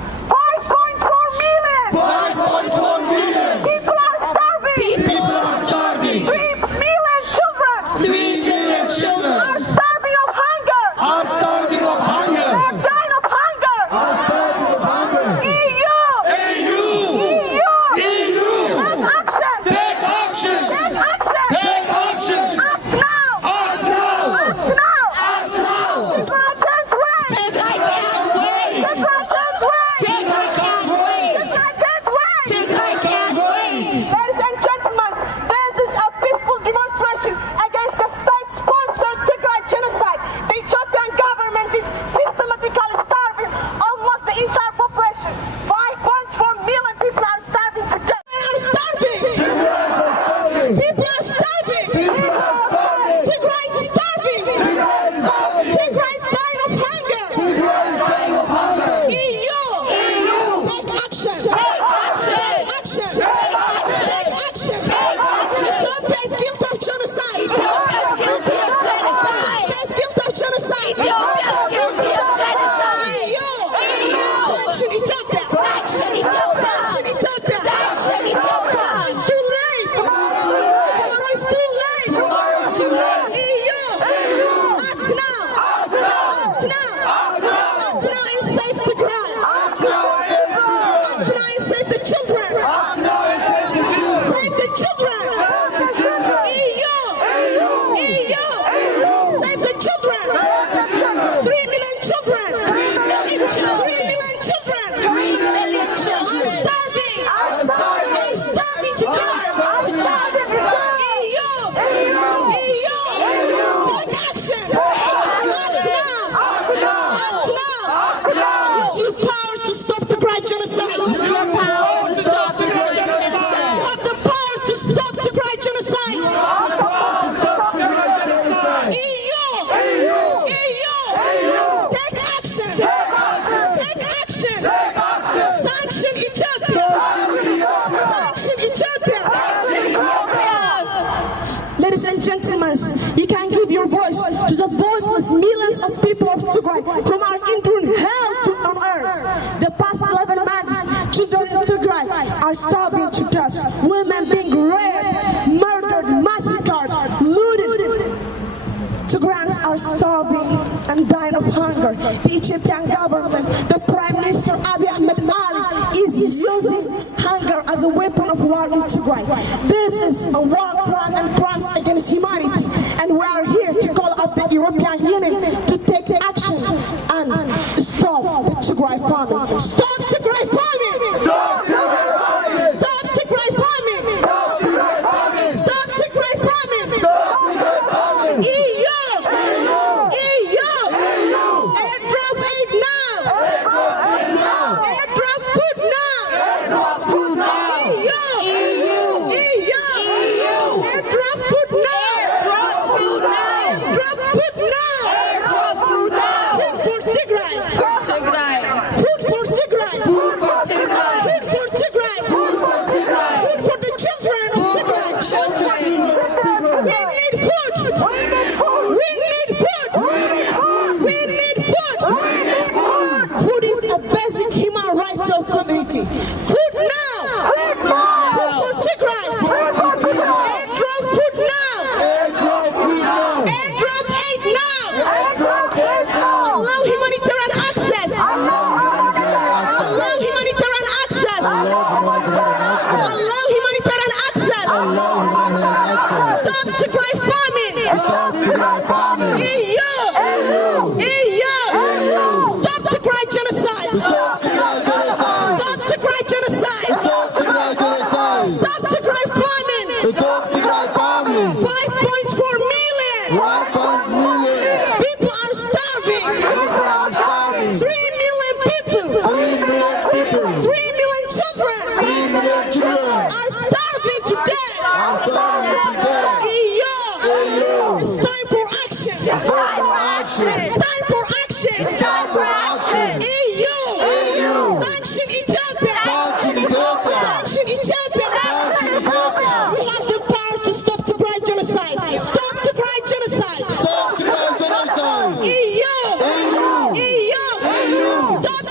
million. 5.4 million. People are starving. People are starving. 3 million children 3 million are children starving of hunger. are starving of hunger. They're dying of hunger. Are starving of hunger. EU. EU. EU. Take action. Take action. Take action. Take action. Act now. Act now. Act now. Act now. Tigray can't wait. Tigray can't wait. Tigray can't wait. Tigray can't wait. Tigray can't wait. Tigray can't wait. Ladies and gentlemen, this is a peaceful demonstration against the state-sponsored Tigray genocide. The Ethiopian government is systematically starving almost the entire population. 5.4 million people are starving to death. They are starving. People are starving. Tigray is starving. Tigray is dying of hunger. EU. Take action. Take action. Take action. Ethiopia is guilty of genocide. Ethiopia is guilty of genocide. EU. Sanction Ethiopia. Sanction Ethiopia. It's too late. Tomorrow is too late. EU. Act now. Act now and save Tigray. Act now and save the children. Save the children. EU. Save the children. 3 million children. 3 million children. Are starving to death. EU. Take action. Act now. Use your power to stop Tigray genocide. You have the power to stop Tigray genocide. EU. Take action. Take action. Sanction Ethiopia. Sanction Ethiopia. Ladies and gentlemen, you can give your voice to the voiceless millions of people of Tigray whom are enduring hell on earth. The past 11 months, children in Tigray are starving to death. Women being raped, murdered, massacred, looted. Tigrayans are starving and dying of hunger. The Ethiopian government, the Prime Minister Abiy Ahmed Ali, is using hunger as a weapon of war in Tigray. This is a war crime and crimes against humanity, and we are here to call up the European Union to take action and stop the Tigray famine. Stop Tigray famine! Stop Tigray famine! Stop Tigray famine! EU! Airdrop aid now! Airdrop food now! EU! Airdrop food now! Airdrop food now! Food for Tigray! Food for Tigray! Food for the children of Tigray! We need food! We need food! Food is a basic human right of community. Food now! Food for Tigray! Airdrop food now! Airdrop aid now! Allow humanitarian access! Allow humanitarian access! Allow humanitarian access! Stop Tigray famine! EU! Stop Tigray genocide! Stop Tigray genocide! Stop Tigray famine! 5.4 million! People are starving! 3 million people! 3 million children! Are starving to death! EU! It's time for action! It's time for action! EU! Sanction Ethiopia! Sanction Ethiopia! You have the power to stop Tigray genocide! Stop Tigray genocide! EU! Stop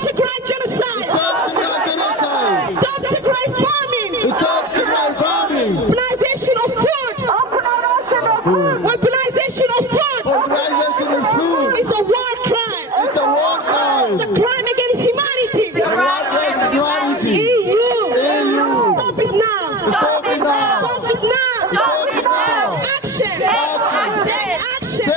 is a crime against humanity. EU. Stop it now. Stop it now. Stop it now. Stop it now. Action. Take action. Take action.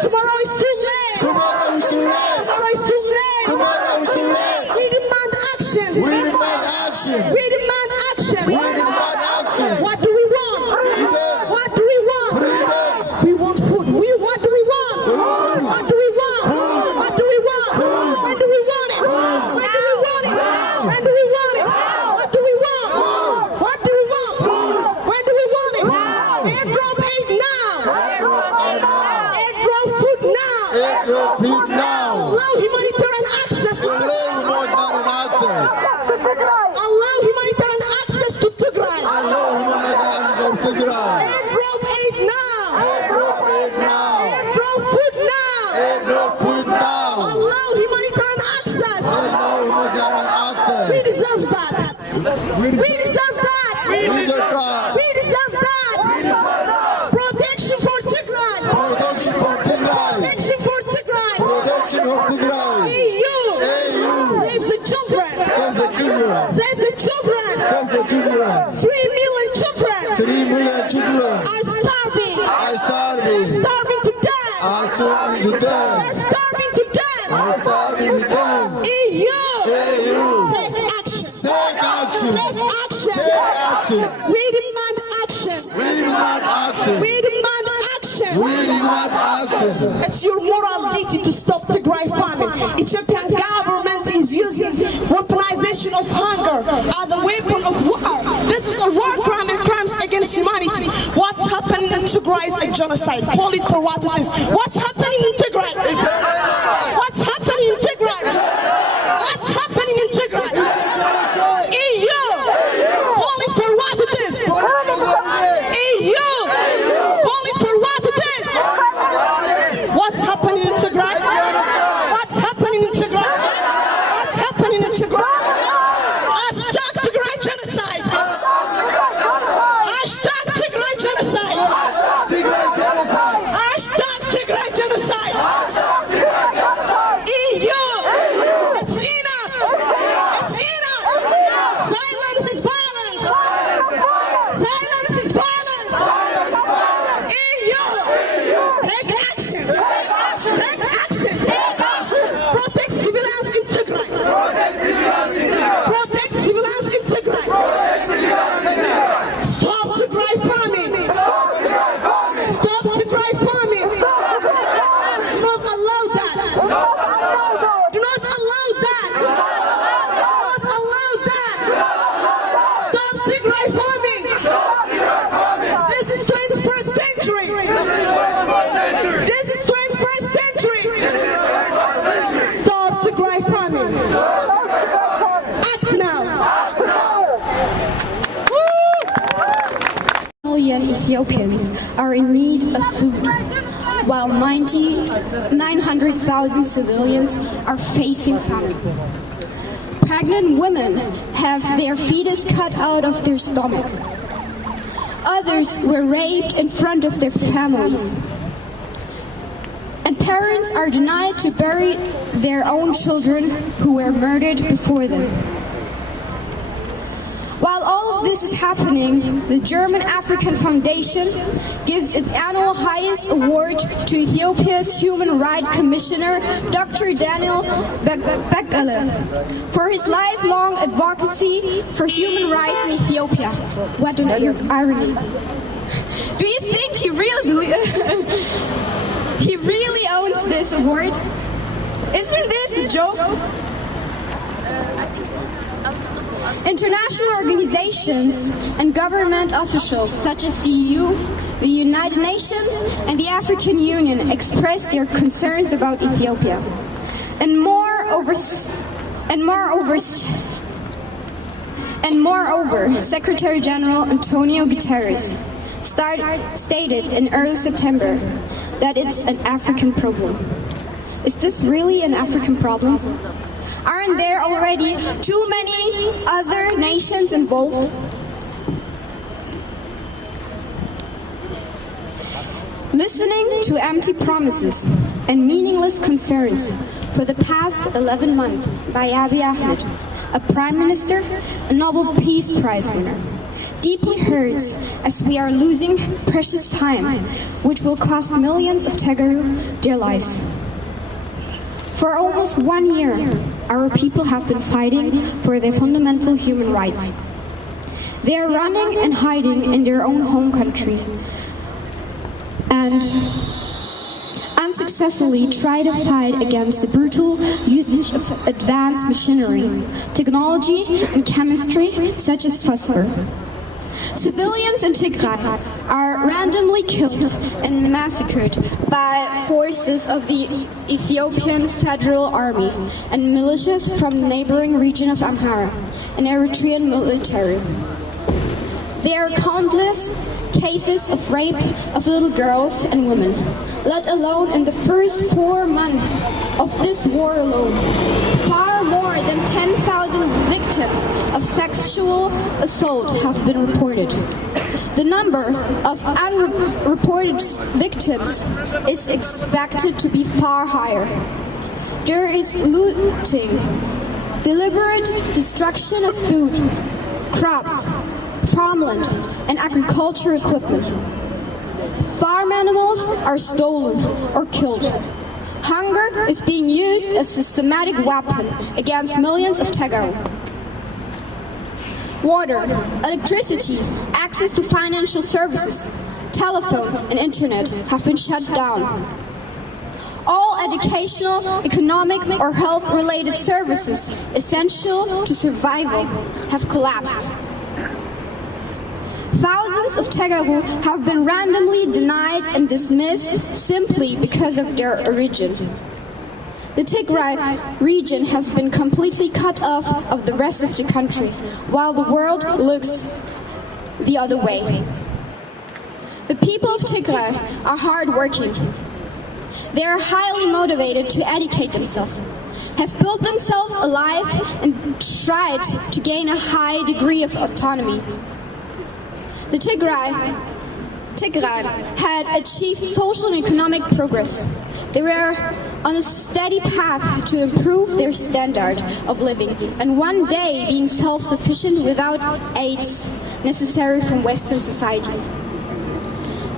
Tomorrow is too late. Tomorrow is too late. Tomorrow is too late. Tomorrow is too late. We demand action. We demand action. We demand action. We demand action. What do we want? Freedom. What do we want? Freedom. We want food. What do we want? What do we want? What do we want? When do we want it? When do we want it? When do we want it? What do we want? What do we want? When do we want it? Airdrop aid now. Airdrop food now. Airdrop food now. Allow humanitarian access to Tigray. Humanitarian access. Allow humanitarian access to Tigray. Allow humanitarian access to Tigray. Airdrop aid now. Airdrop aid now. Airdrop food now. Airdrop food now. Allow humanitarian access. Allow humanitarian access. We deserve that. We deserve that. We deserve that. We deserve that. Protection for Tigray. Protection for Tigray. Protection for Tigray. Protection of Tigray. EU. EU. Save the children. Save the children. Save the children. Save the children. 3 million children 3 million children are starving. are They're starving. starving to death. Are starving to They're death. starving to death. Are starving to death. EU. EU. Take action. Take action. Take action. Take action. We demand action. We demand action. We demand action. We demand action. It's your moral duty to stop Tigray famine. Ethiopian government is using weaponization of hunger as a weapon of war. This is a war crime and crimes against humanity. What's happening in Tigray is a genocide. Call it for what it is. What's happening in Tigray? What's happening in Tigray? What's happening in Tigray? EU, call it for what it is. EU, call it for what it is. What's happening in Tigray? What's happening in Tigray? What's happening in Tigray? Hashtag Tigray genocide. Hashtag Tigray genocide. Hashtag Tigray genocide. EU, it's enough. It's enough. Silence is violence. Silence is violence. EU, take action. Take action. Take action. Protect civilians in Tigray. Protect civilians in Tigray. Stop Tigray famine. Stop Tigray famine. Do not allow that. Do not allow that. Do not allow that. Stop Tigray famine. This is 21st century. This is 21st century. Stop Tigray famine. Act now. Million Ethiopians are in need of food, while 900,000 civilians are facing famine. Pregnant women have their fetus cut out of their stomach. Others were raped in front of their families. And parents are denied to bury their own children who were murdered before them. While all of this is happening, the German African Foundation gives its annual highest award to Ethiopia's Human Rights Commissioner, Dr. Daniel Bekele, for his lifelong advocacy for human rights in Ethiopia. What an irony. Do you think he really owns this award? Isn't this a joke? International organizations and government officials such as the EU, the United Nations, and the African Union expressed their concerns about Ethiopia. And moreover, Secretary General Antonio Guterres stated in early September that it's an African problem. Is this really an African problem? Aren't there already too many other nations involved? Listening to empty promises and meaningless concerns for the past 11 months by Abiy Ahmed, a prime minister, a Nobel Peace Prize winner, deeply hurts as we are losing precious time, which will cost millions of Tigray their lives. For almost 1 year, our people have been fighting for their fundamental human rights. They are running and hiding in their own home country and unsuccessfully try to fight against the brutal usage of advanced machinery, technology, and chemistry such as phosphor. Civilians in Tigray are randomly killed and massacred by forces of the Ethiopian Federal Army and militias from the neighboring region of Amhara and Eritrean military. There are countless cases of rape of little girls and women, let alone in the first 4 months of this war alone. Far more than 10,000 victims of sexual assault have been reported. The number of unreported victims is expected to be far higher. There is looting, deliberate destruction of food, crops, farmland, and agriculture equipment. Farm animals are stolen or killed. Hunger is being used as a systematic weapon against millions of Tigray. Water, electricity, access to financial services, telephone, and internet have been shut down. All educational, economic, or health-related services essential to survival have collapsed. Thousands of Tigray have been randomly denied and dismissed simply because of their origin. The Tigray region has been completely cut off of the rest of the country, while the world looks the other way. The people of Tigray are hardworking. They are highly motivated to educate themselves, have built themselves a life, and tried to gain a high degree of autonomy. The Tigray had achieved social and economic progress. They were on a steady path to improve their standard of living and one day being self-sufficient without aids necessary from Western societies.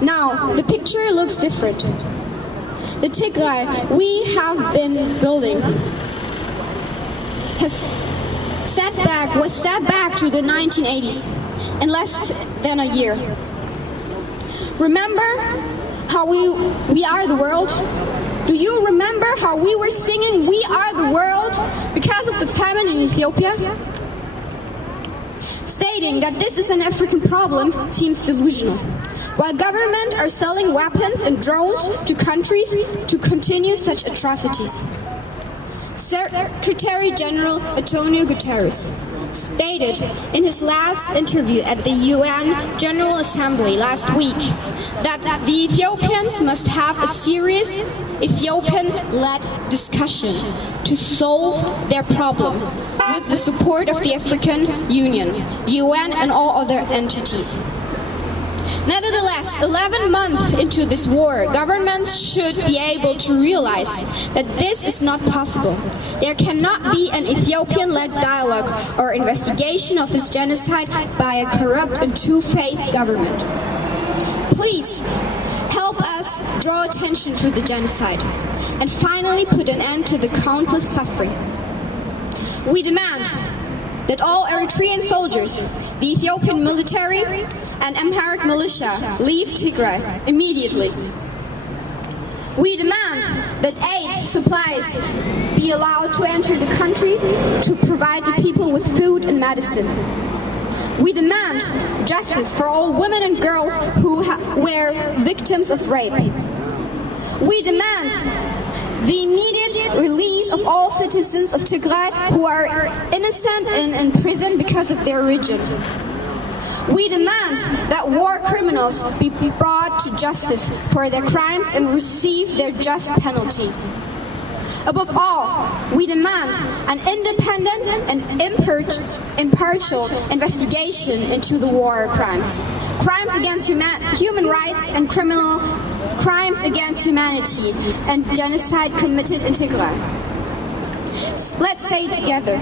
Now, the picture looks different. The Tigray we have been building was set back to the 1980s. In less than a year. Remember how we are the world? Do you remember how we were singing "We Are the World" because of the famine in Ethiopia? Stating that this is an African problem seems delusional. While governments are selling weapons and drones to countries to continue such atrocities. Secretary General Antonio Guterres stated in his last interview at the UN General Assembly last week that the Ethiopians must have a serious Ethiopian-led discussion to solve their problem with the support of the African Union, the UN, and all other entities. Nevertheless, 11 months into this war, governments should be able to realize that this is not possible. There cannot be an Ethiopian-led dialogue or investigation of this genocide by a corrupt and two-faced government. Please help us draw attention to the genocide and finally put an end to the countless suffering. We demand that all Eritrean soldiers, the Ethiopian military, and Amharic militia leave Tigray immediately. We demand that aid supplies be allowed to enter the country to provide the people with food and medicine. We demand justice for all women and girls who were victims of rape. We demand the immediate release of all citizens of Tigray who are innocent and in prison because of their origin. We demand that war criminals be brought to justice for their crimes and receive their just penalty. Above all, we demand an independent and impartial investigation into the war crimes, crimes against human rights and criminal crimes against humanity and genocide committed in Tigray. Let's say it together.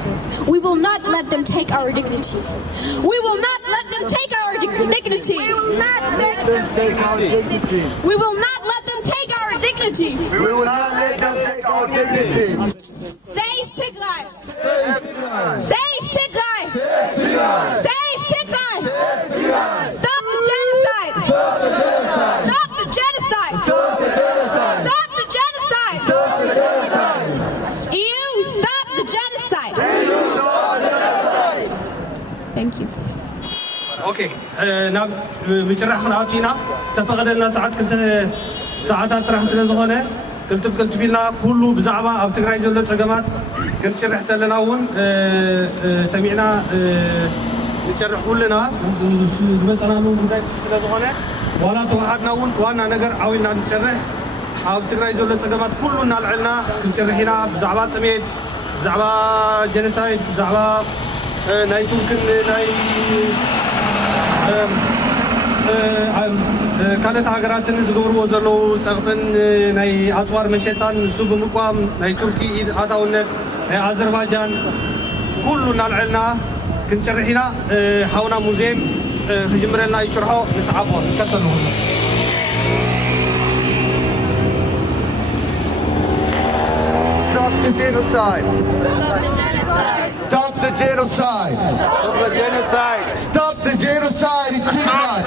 We will not let them take our dignity. We will not let them take our dignity. We will not let them take our dignity. We will not let them take our dignity. We will not let them take our dignity. Save Tigray. Save Tigray. Save Tigray. Stop the genocide. Stop the genocide. Stop the genocide. EU, stop the genocide. Thank you. اوكي ناب مجرح خناتينا تفقدنا ساعات كنت ساعات راح سلازغونه كنت فينا كله بزعبه او تግራይ ዘሎ ፀገማት كنت شرحت لنا ون سمعنا نشرح كلنا زمصنا له ጉዳይ ስለዝኾነ ዋላ ተዋሓድና ውን ዋና ነገር ዓዊና ንሸርሕ ኣብ ትግራይ ዘሎ ፀገማት ኩሉ እናልዕልና ክንሸርሒና ብዛዕባ ጥሜት ብዛዕባ ጀኖሳይድ ብዛዕባ ናይ ቱርክን ናይ ካልኦት ሃገራትን ዝገብርዎ ዘለዉ ፀቕጥን ናይ ኣፅዋር መሸጣን ንሱ ብምቋም ናይ ቱርኪ ኣታውነት ናይ ኣዘርባይጃን ኩሉ እናልዕልና ክንሸርሕ ኢና ሓውና ሙዚየም ክጅምረልና ይጭርሖ ንስዓቦ ንከተሉ Stop the genocide. Stop the genocide. Stop the genocide. Stop the genocide in Tigray.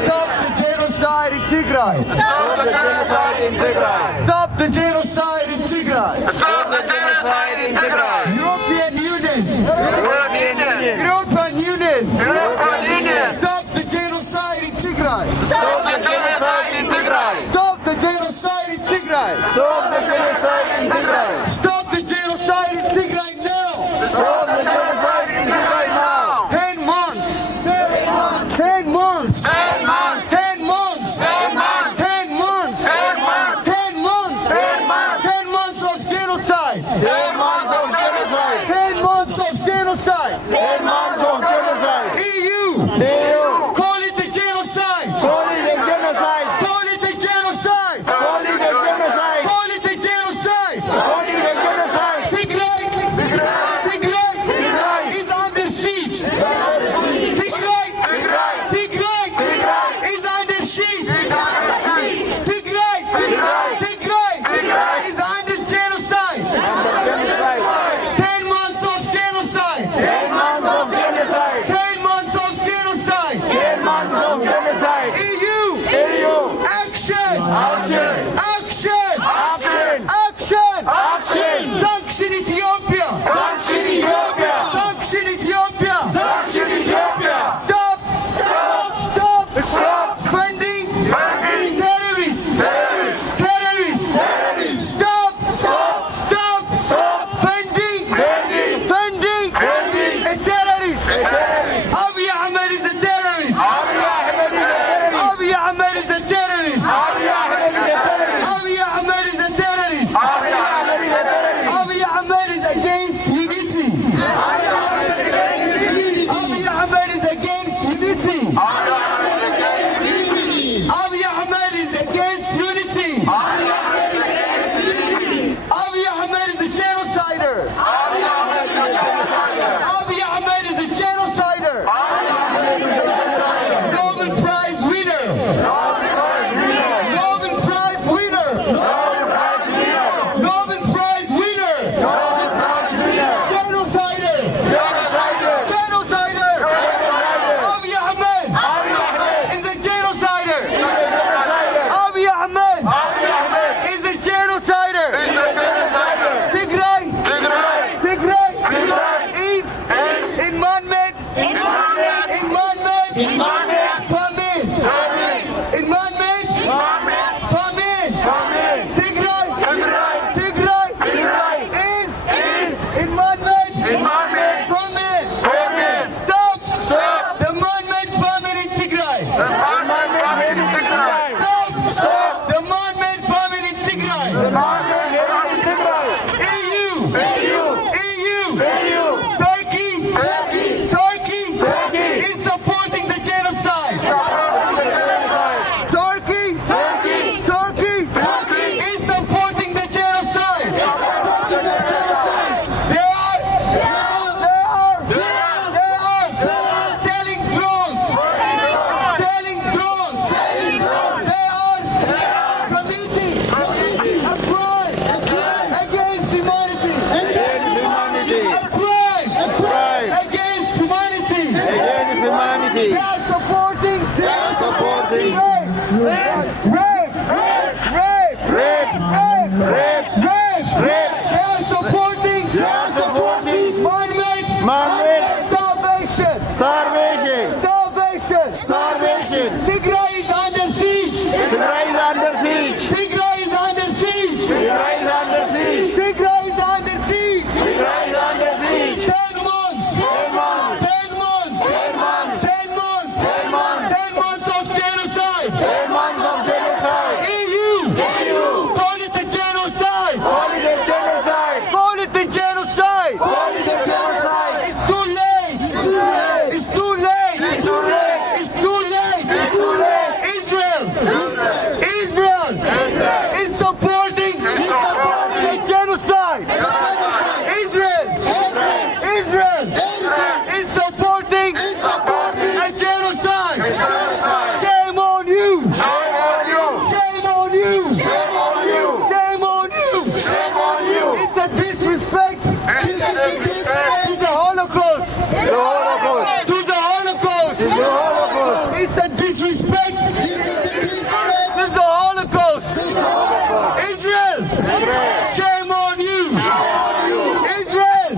Stop the genocide in Tigray. Stop the genocide in Tigray. Stop the genocide in Tigray. Stop the genocide in Tigray. Stop the genocide in Tigray. European Union. European Union. European Union. European Union. Stop the genocide in Tigray. Stop the genocide in Tigray. Stop the genocide in Tigray. Stop the genocide in Tigray. Stop the genocide in Tigray now. Stop the genocide in Tigray now. 10 months. 10 months. 10 months. 10 months. 10 months. 10 months. 10 months. 10 months. 10 months. 10 months of genocide. 10 months of genocide. 10 months of genocide. 10 months of genocide. EU. EU. Call it the genocide. Call it a genocide. Call it the genocide. Call it a genocide. Call it the genocide. Call it a genocide. Tigray is under siege. Tigray is under siege. Tigray is under genocide. 10 months of genocide. 10 months of genocide. 10 months of genocide. 10 months of genocide. EU. EU. Action. Action. Action. Action. Action. Action. Sanction Ethiopia. Sanction Ethiopia. Sanction Ethiopia. Sanction Ethiopia. Stop. Stop. Stop. Funding. Funding. Terrorists. Terrorists. Terrorists. Terrorists. Stop. Stop. Stop. Stop. Funding. Funding. Funding. Funding. A terrorist. A terrorist. Abiy Ahmed is a terrorist. Abiy Ahmed is a terrorist. Abiy Ahmed is a terrorist. Abiy Ahmed is a terrorist. Abiy Ahmed is a terrorist. Abiy Ahmed is a terrorist. Abiy Ahmed is against unity. Abiy Ahmed is against unity. Abiy Ahmed is against unity. Abiy Ahmed is a genocider. Abiy Ahmed is a genocider. Nobel Prize winner. Nobel Prize winner. Nobel Prize winner. Genocider. Genocider. Abiy Ahmed is a genocider. Abiy Ahmed is a genocider. Tigray is in man-made famine. In man-made famine. Tigray is in man-made famine. Stop the man-made famine in Tigray. Stop the man-made famine in Tigray. EU. Turkey is supporting the genocide. a disrespect This is a disrespect to the Holocaust. The Holocaust. To the Holocaust. The Holocaust. It's a disrespect. This is the disrespect To the Holocaust. to the Holocaust. Israel. Shame on you. Israel.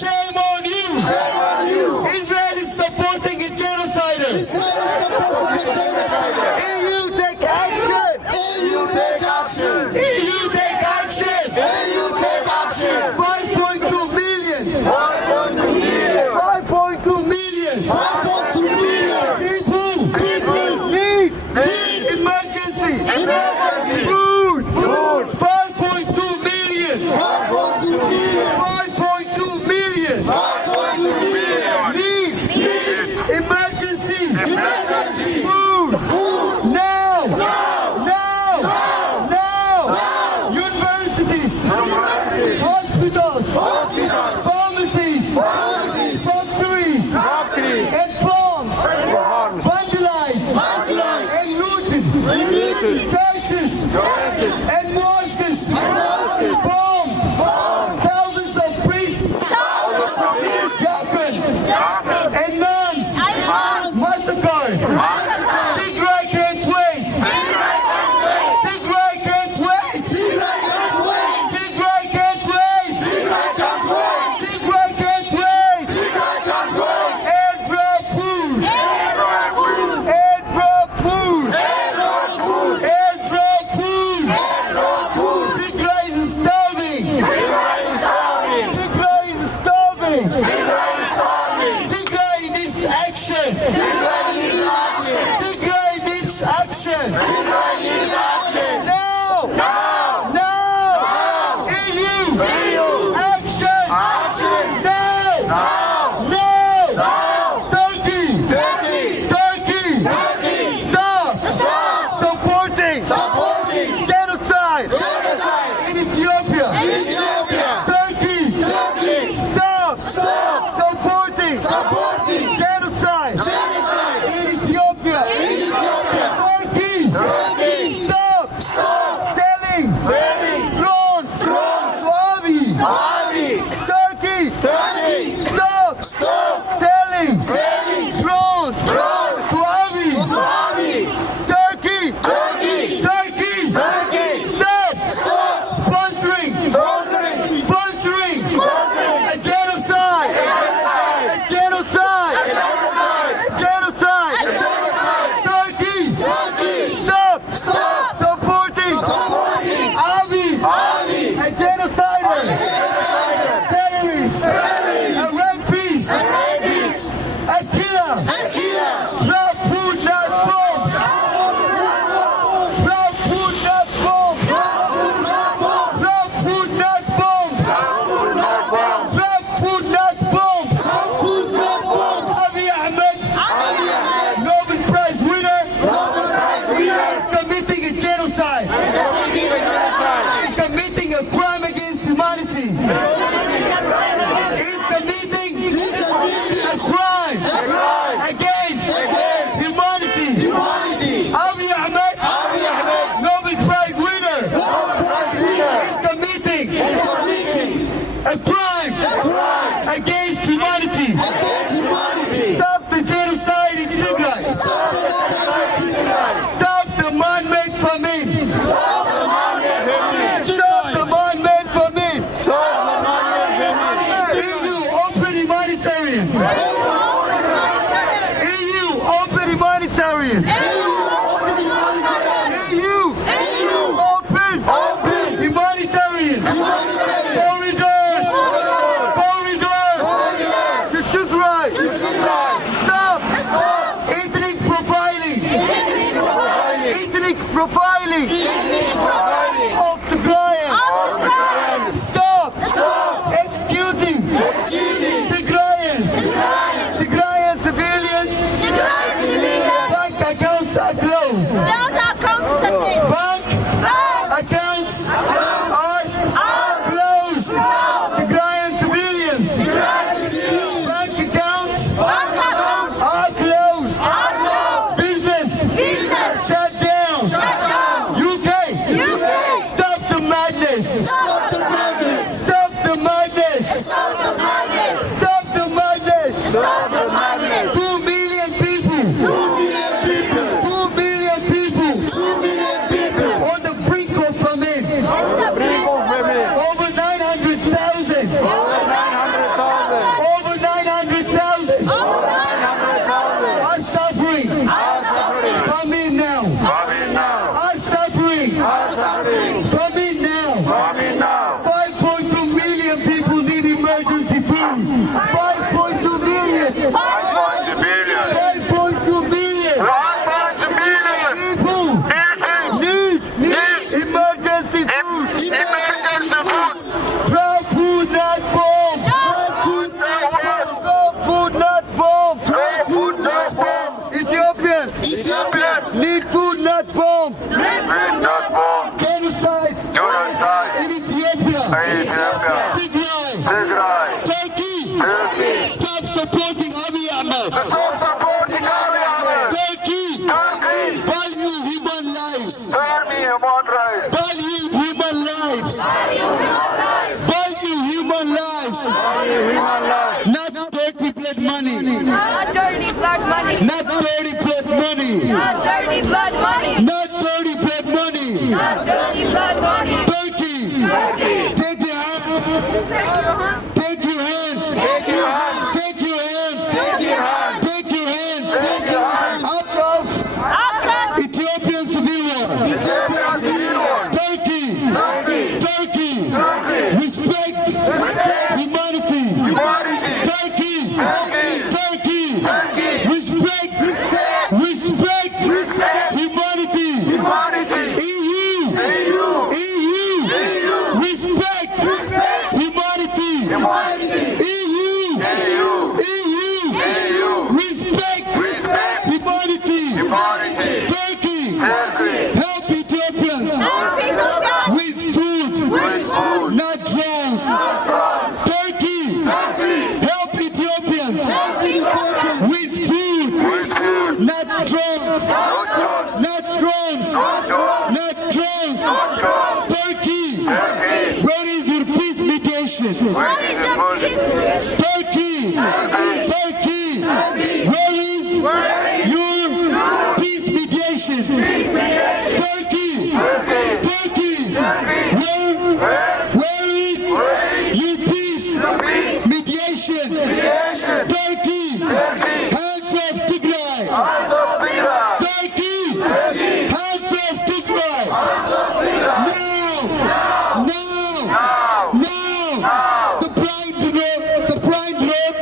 Shame on you. Shame on you. Israel is supporting a genocidal. Israel is supporting the genocide. EU take action. EU take action. EU take action. EU take action. 5.2 million. 1.2 million. 5.2 million. 5.2 million. People need emergency. Emergency. Food. Food. 5.2 million. 5.2 million. 5.2 million. 5.2 million. Need emergency. Emergency. Food. Food. Now. Now. Now. Now. Universities. Hospitals. Hospitals. Pharmacies. Pharmacies. Factories. Factories. And farms. Farms. Vandalized. Vandalized. And looted. Looted. Churches. Churches. And mosques. mosques. Bombed. Thousands of priests. Yakin. And nuns. Massacred. Tigray can't wait. Tigray can't wait. Tigray can't wait. Tigray can't wait. Airdrop food. Airdrop food. Airdrop food. Tigray is starving. Tigray is starving. Tigray needs action. Tigray needs action. Now. Now. EU. Action. Now. Turkey. Stop. Supporting. Genocide. In Ethiopia. Turkey. Stop. Supporting. Genocide. In Ethiopia. Turkey. Stop. Selling. Drones. To Abiy. Turkey. Stop. Selling. Drones. To Abiy. Turkey. Stop. Sponsoring. A genocide. Turkey. Stop. Supporting. Abiy. A genocider. Terrorist. A rapist. A killer. Drop food, not bombs. Drop food, not bombs. Drop food, not bombs. Drop food, not bombs. Abiy Ahmed, Nobel Prize winner, is committing a genocide. He's committing a crime against humanity. He's committing a crime against humanity. Abiy Ahmed, Nobel Prize winner, is committing a crime against humanity. Stop the genocide in Tigray. Stop the man-made famine. Stop the man-made famine. EU open humanitarian. EU open humanitarian. EU open humanitarian. Corridors to Tigray. Stop ethnic profiling. Ethnic profiling of Tigrayans. Stop executing Tigrayans. Tigrayan civilians. Bank accounts are closed. Bank accounts are closed. Tigrayan civilians. Bank accounts are closed. Business shut down. UK. Stop the madness. 5.2 billion. 5.2 billion. 5.2 billion. 5.2 billion. People need emergency food. Emergency food. Dry food, not bomb. Dry food, not bomb. Dry food, not bomb. Dry food, not bomb. Ethiopians need food, not bomb. Need food, not bomb. Genocide Genocide. in Ethiopia. Ethiopia. Tigray. Tigray. Turkey. Turkey. Stop supporting Abiy Ahmed. Stop supporting Abiy Ahmed. Turkey. Turkey. Value human lives. Tell me about rights. Value human lives. Value human lives. Not dirty blood money. Not dirty blood money. Not dirty blood money. Not dirty blood money. Not dirty blood money. Not dirty blood money. Turkey. Take your hand. Take your hands. Take your hand. Take your hands. Take your hand. Take your hands. Take your hand. Out of Ethiopian civil war. Ethiopian civil war. Turkey. Turkey. Turkey. Turkey. Respect. Respect. Humanity. Humanity. Turkey. Turkey. Turkey. Turkey. Respect. Respect. Respect. Respect. Humanity. Humanity. EU. EU. EU. EU. Respect. Respect. Humanity. Humanity. EU. EU. EU. EU. Respect. Respect. Humanity. Humanity. Turkey. Turkey. Help Ethiopians with food, With food. not drones. Not drugs. Turkey. Turkey. Help Ethiopians Help Ethiopians. with food, With food. not drones. Not drugs. Not drones. Not drugs. Not drones. Not drugs. Turkey. Turkey. Where is your peace mediation? Where is the peace? Turkey. Turkey. Where is your peace mediation? Turkey. Turkey. Where is your peace mediation? Turkey. Hands off Tigray. Turkey. Hands off Tigray. Now. Supplying to road. Supplying to road.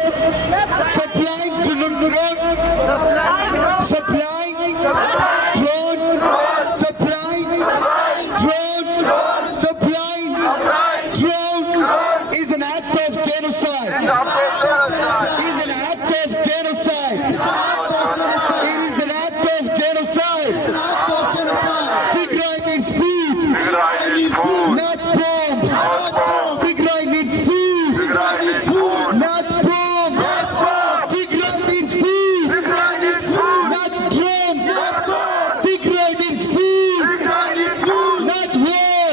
Supplying to road. Supplying drone. Supplying drone. Supplying drone is an act of genocide. Is an act of genocide. It is an act of genocide. Tigray needs food, not bombs. Tigray needs food, not bombs. Tigray needs food, not drones. Tigray needs food, not war.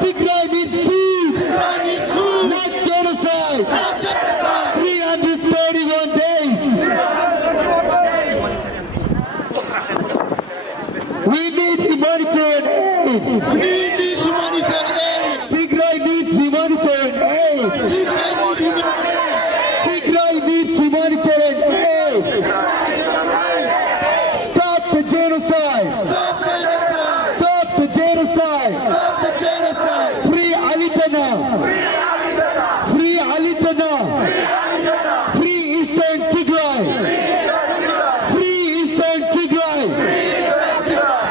Tigray needs food, not genocide. 331 days. We need humanitarian aid. Tigray needs humanitarian aid. Tigray needs humanitarian aid. Stop the genocide. Stop the genocide. Free Alitana. Free Alitana. Free Eastern Tigray. Free Eastern Tigray.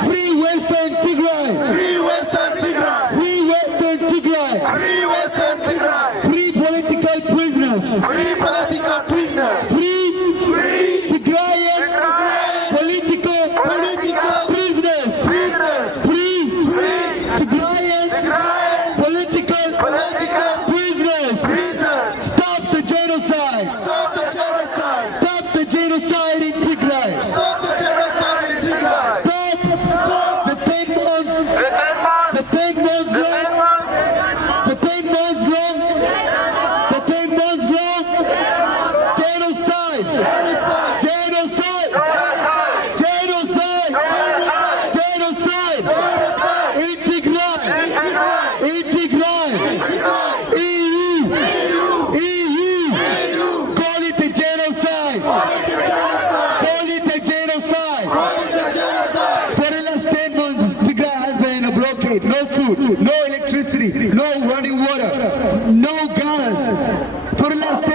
Free Western Tigray. Free Western Tigray. Free political prisoners. Free Tigrayan political prisoners. Free Tigrayan political prisoners. Stop the genocide. Stop the genocide in Tigray. Stop the 10 months. The 10 months long. The 10 months long. The 10 months long. Genocide. Genocide. Genocide. Genocide. In Tigray. In Tigray. EU. Call it a genocide. Call it a genocide. For the last 10 months, Tigray has been in a blockade. No food, no electricity, no running water, no gas. For the last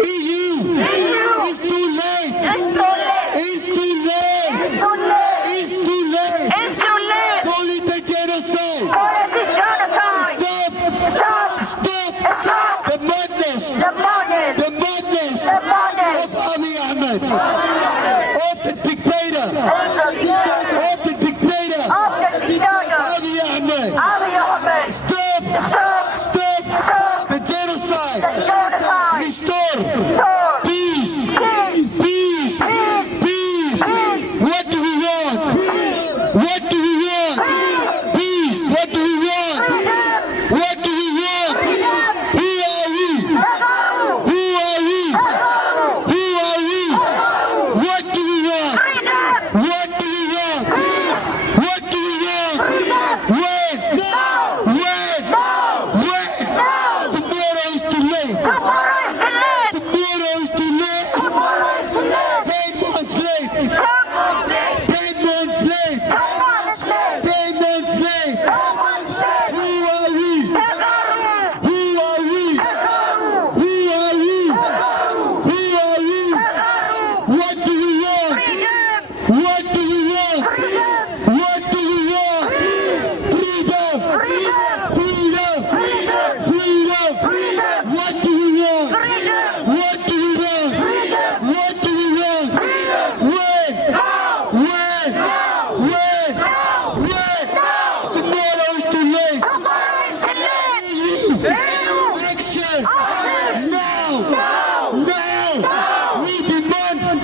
EU. It's too late. It's too late. It's too late. It's too late. It's too late. It's too late. Call it a genocide. Call it a genocide. Stop. Stop. Stop. Stop. The madness. The madness. The madness The madness. of Abiy Ahmed. Of the dictator. Of Of the dictator. the dictator. Abiy Ahmed. Abiy Ahmed. Stop. Stop. Stop. Stop. The genocide. The genocide. Restore. Stop. Peace. Peace. Peace. Peace. Peace. Peace. What do we want? What do we want? Peace. What do we want? What do we want? Who are we? Who are we? Who are we? What do we want? What do we want? What do we want? When? When? When? Tomorrow is too late. Tomorrow is too late. Tomorrow is too late. Tomorrow is too late. 10 months late. 10 months late. 10 months late. 10 months late. 10 months late. 10 months late. Who are we? Who are we? Who are we? Who are we? What do we want? What do we want? What do we want? Freedom. Freedom. Freedom. What do we want? What do we want? What do we want? When? When? When? When? Tomorrow is too late. Action! Now! Now! We demand!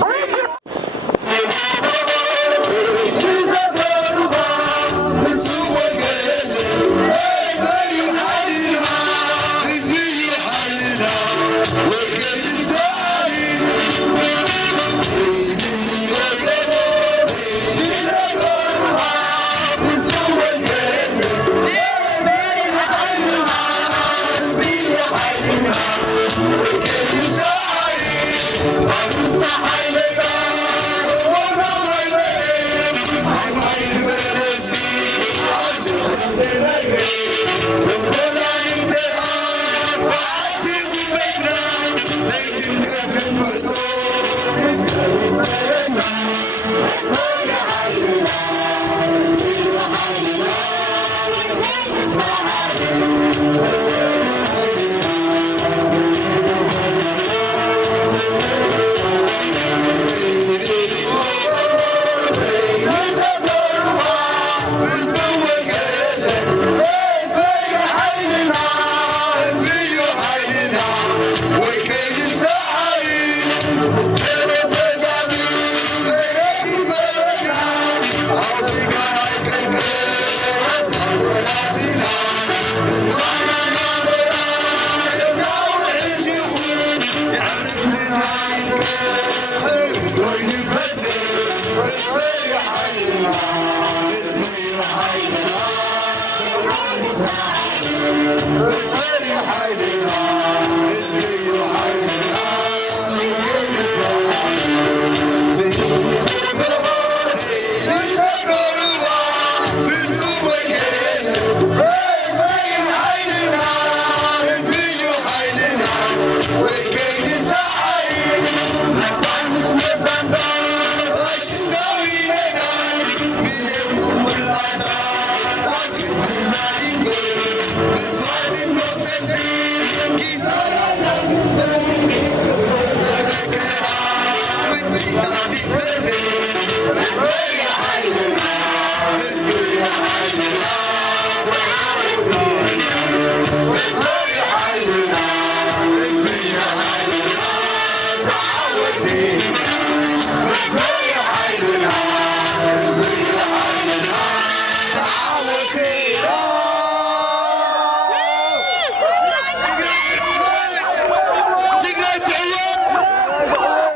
Let's go.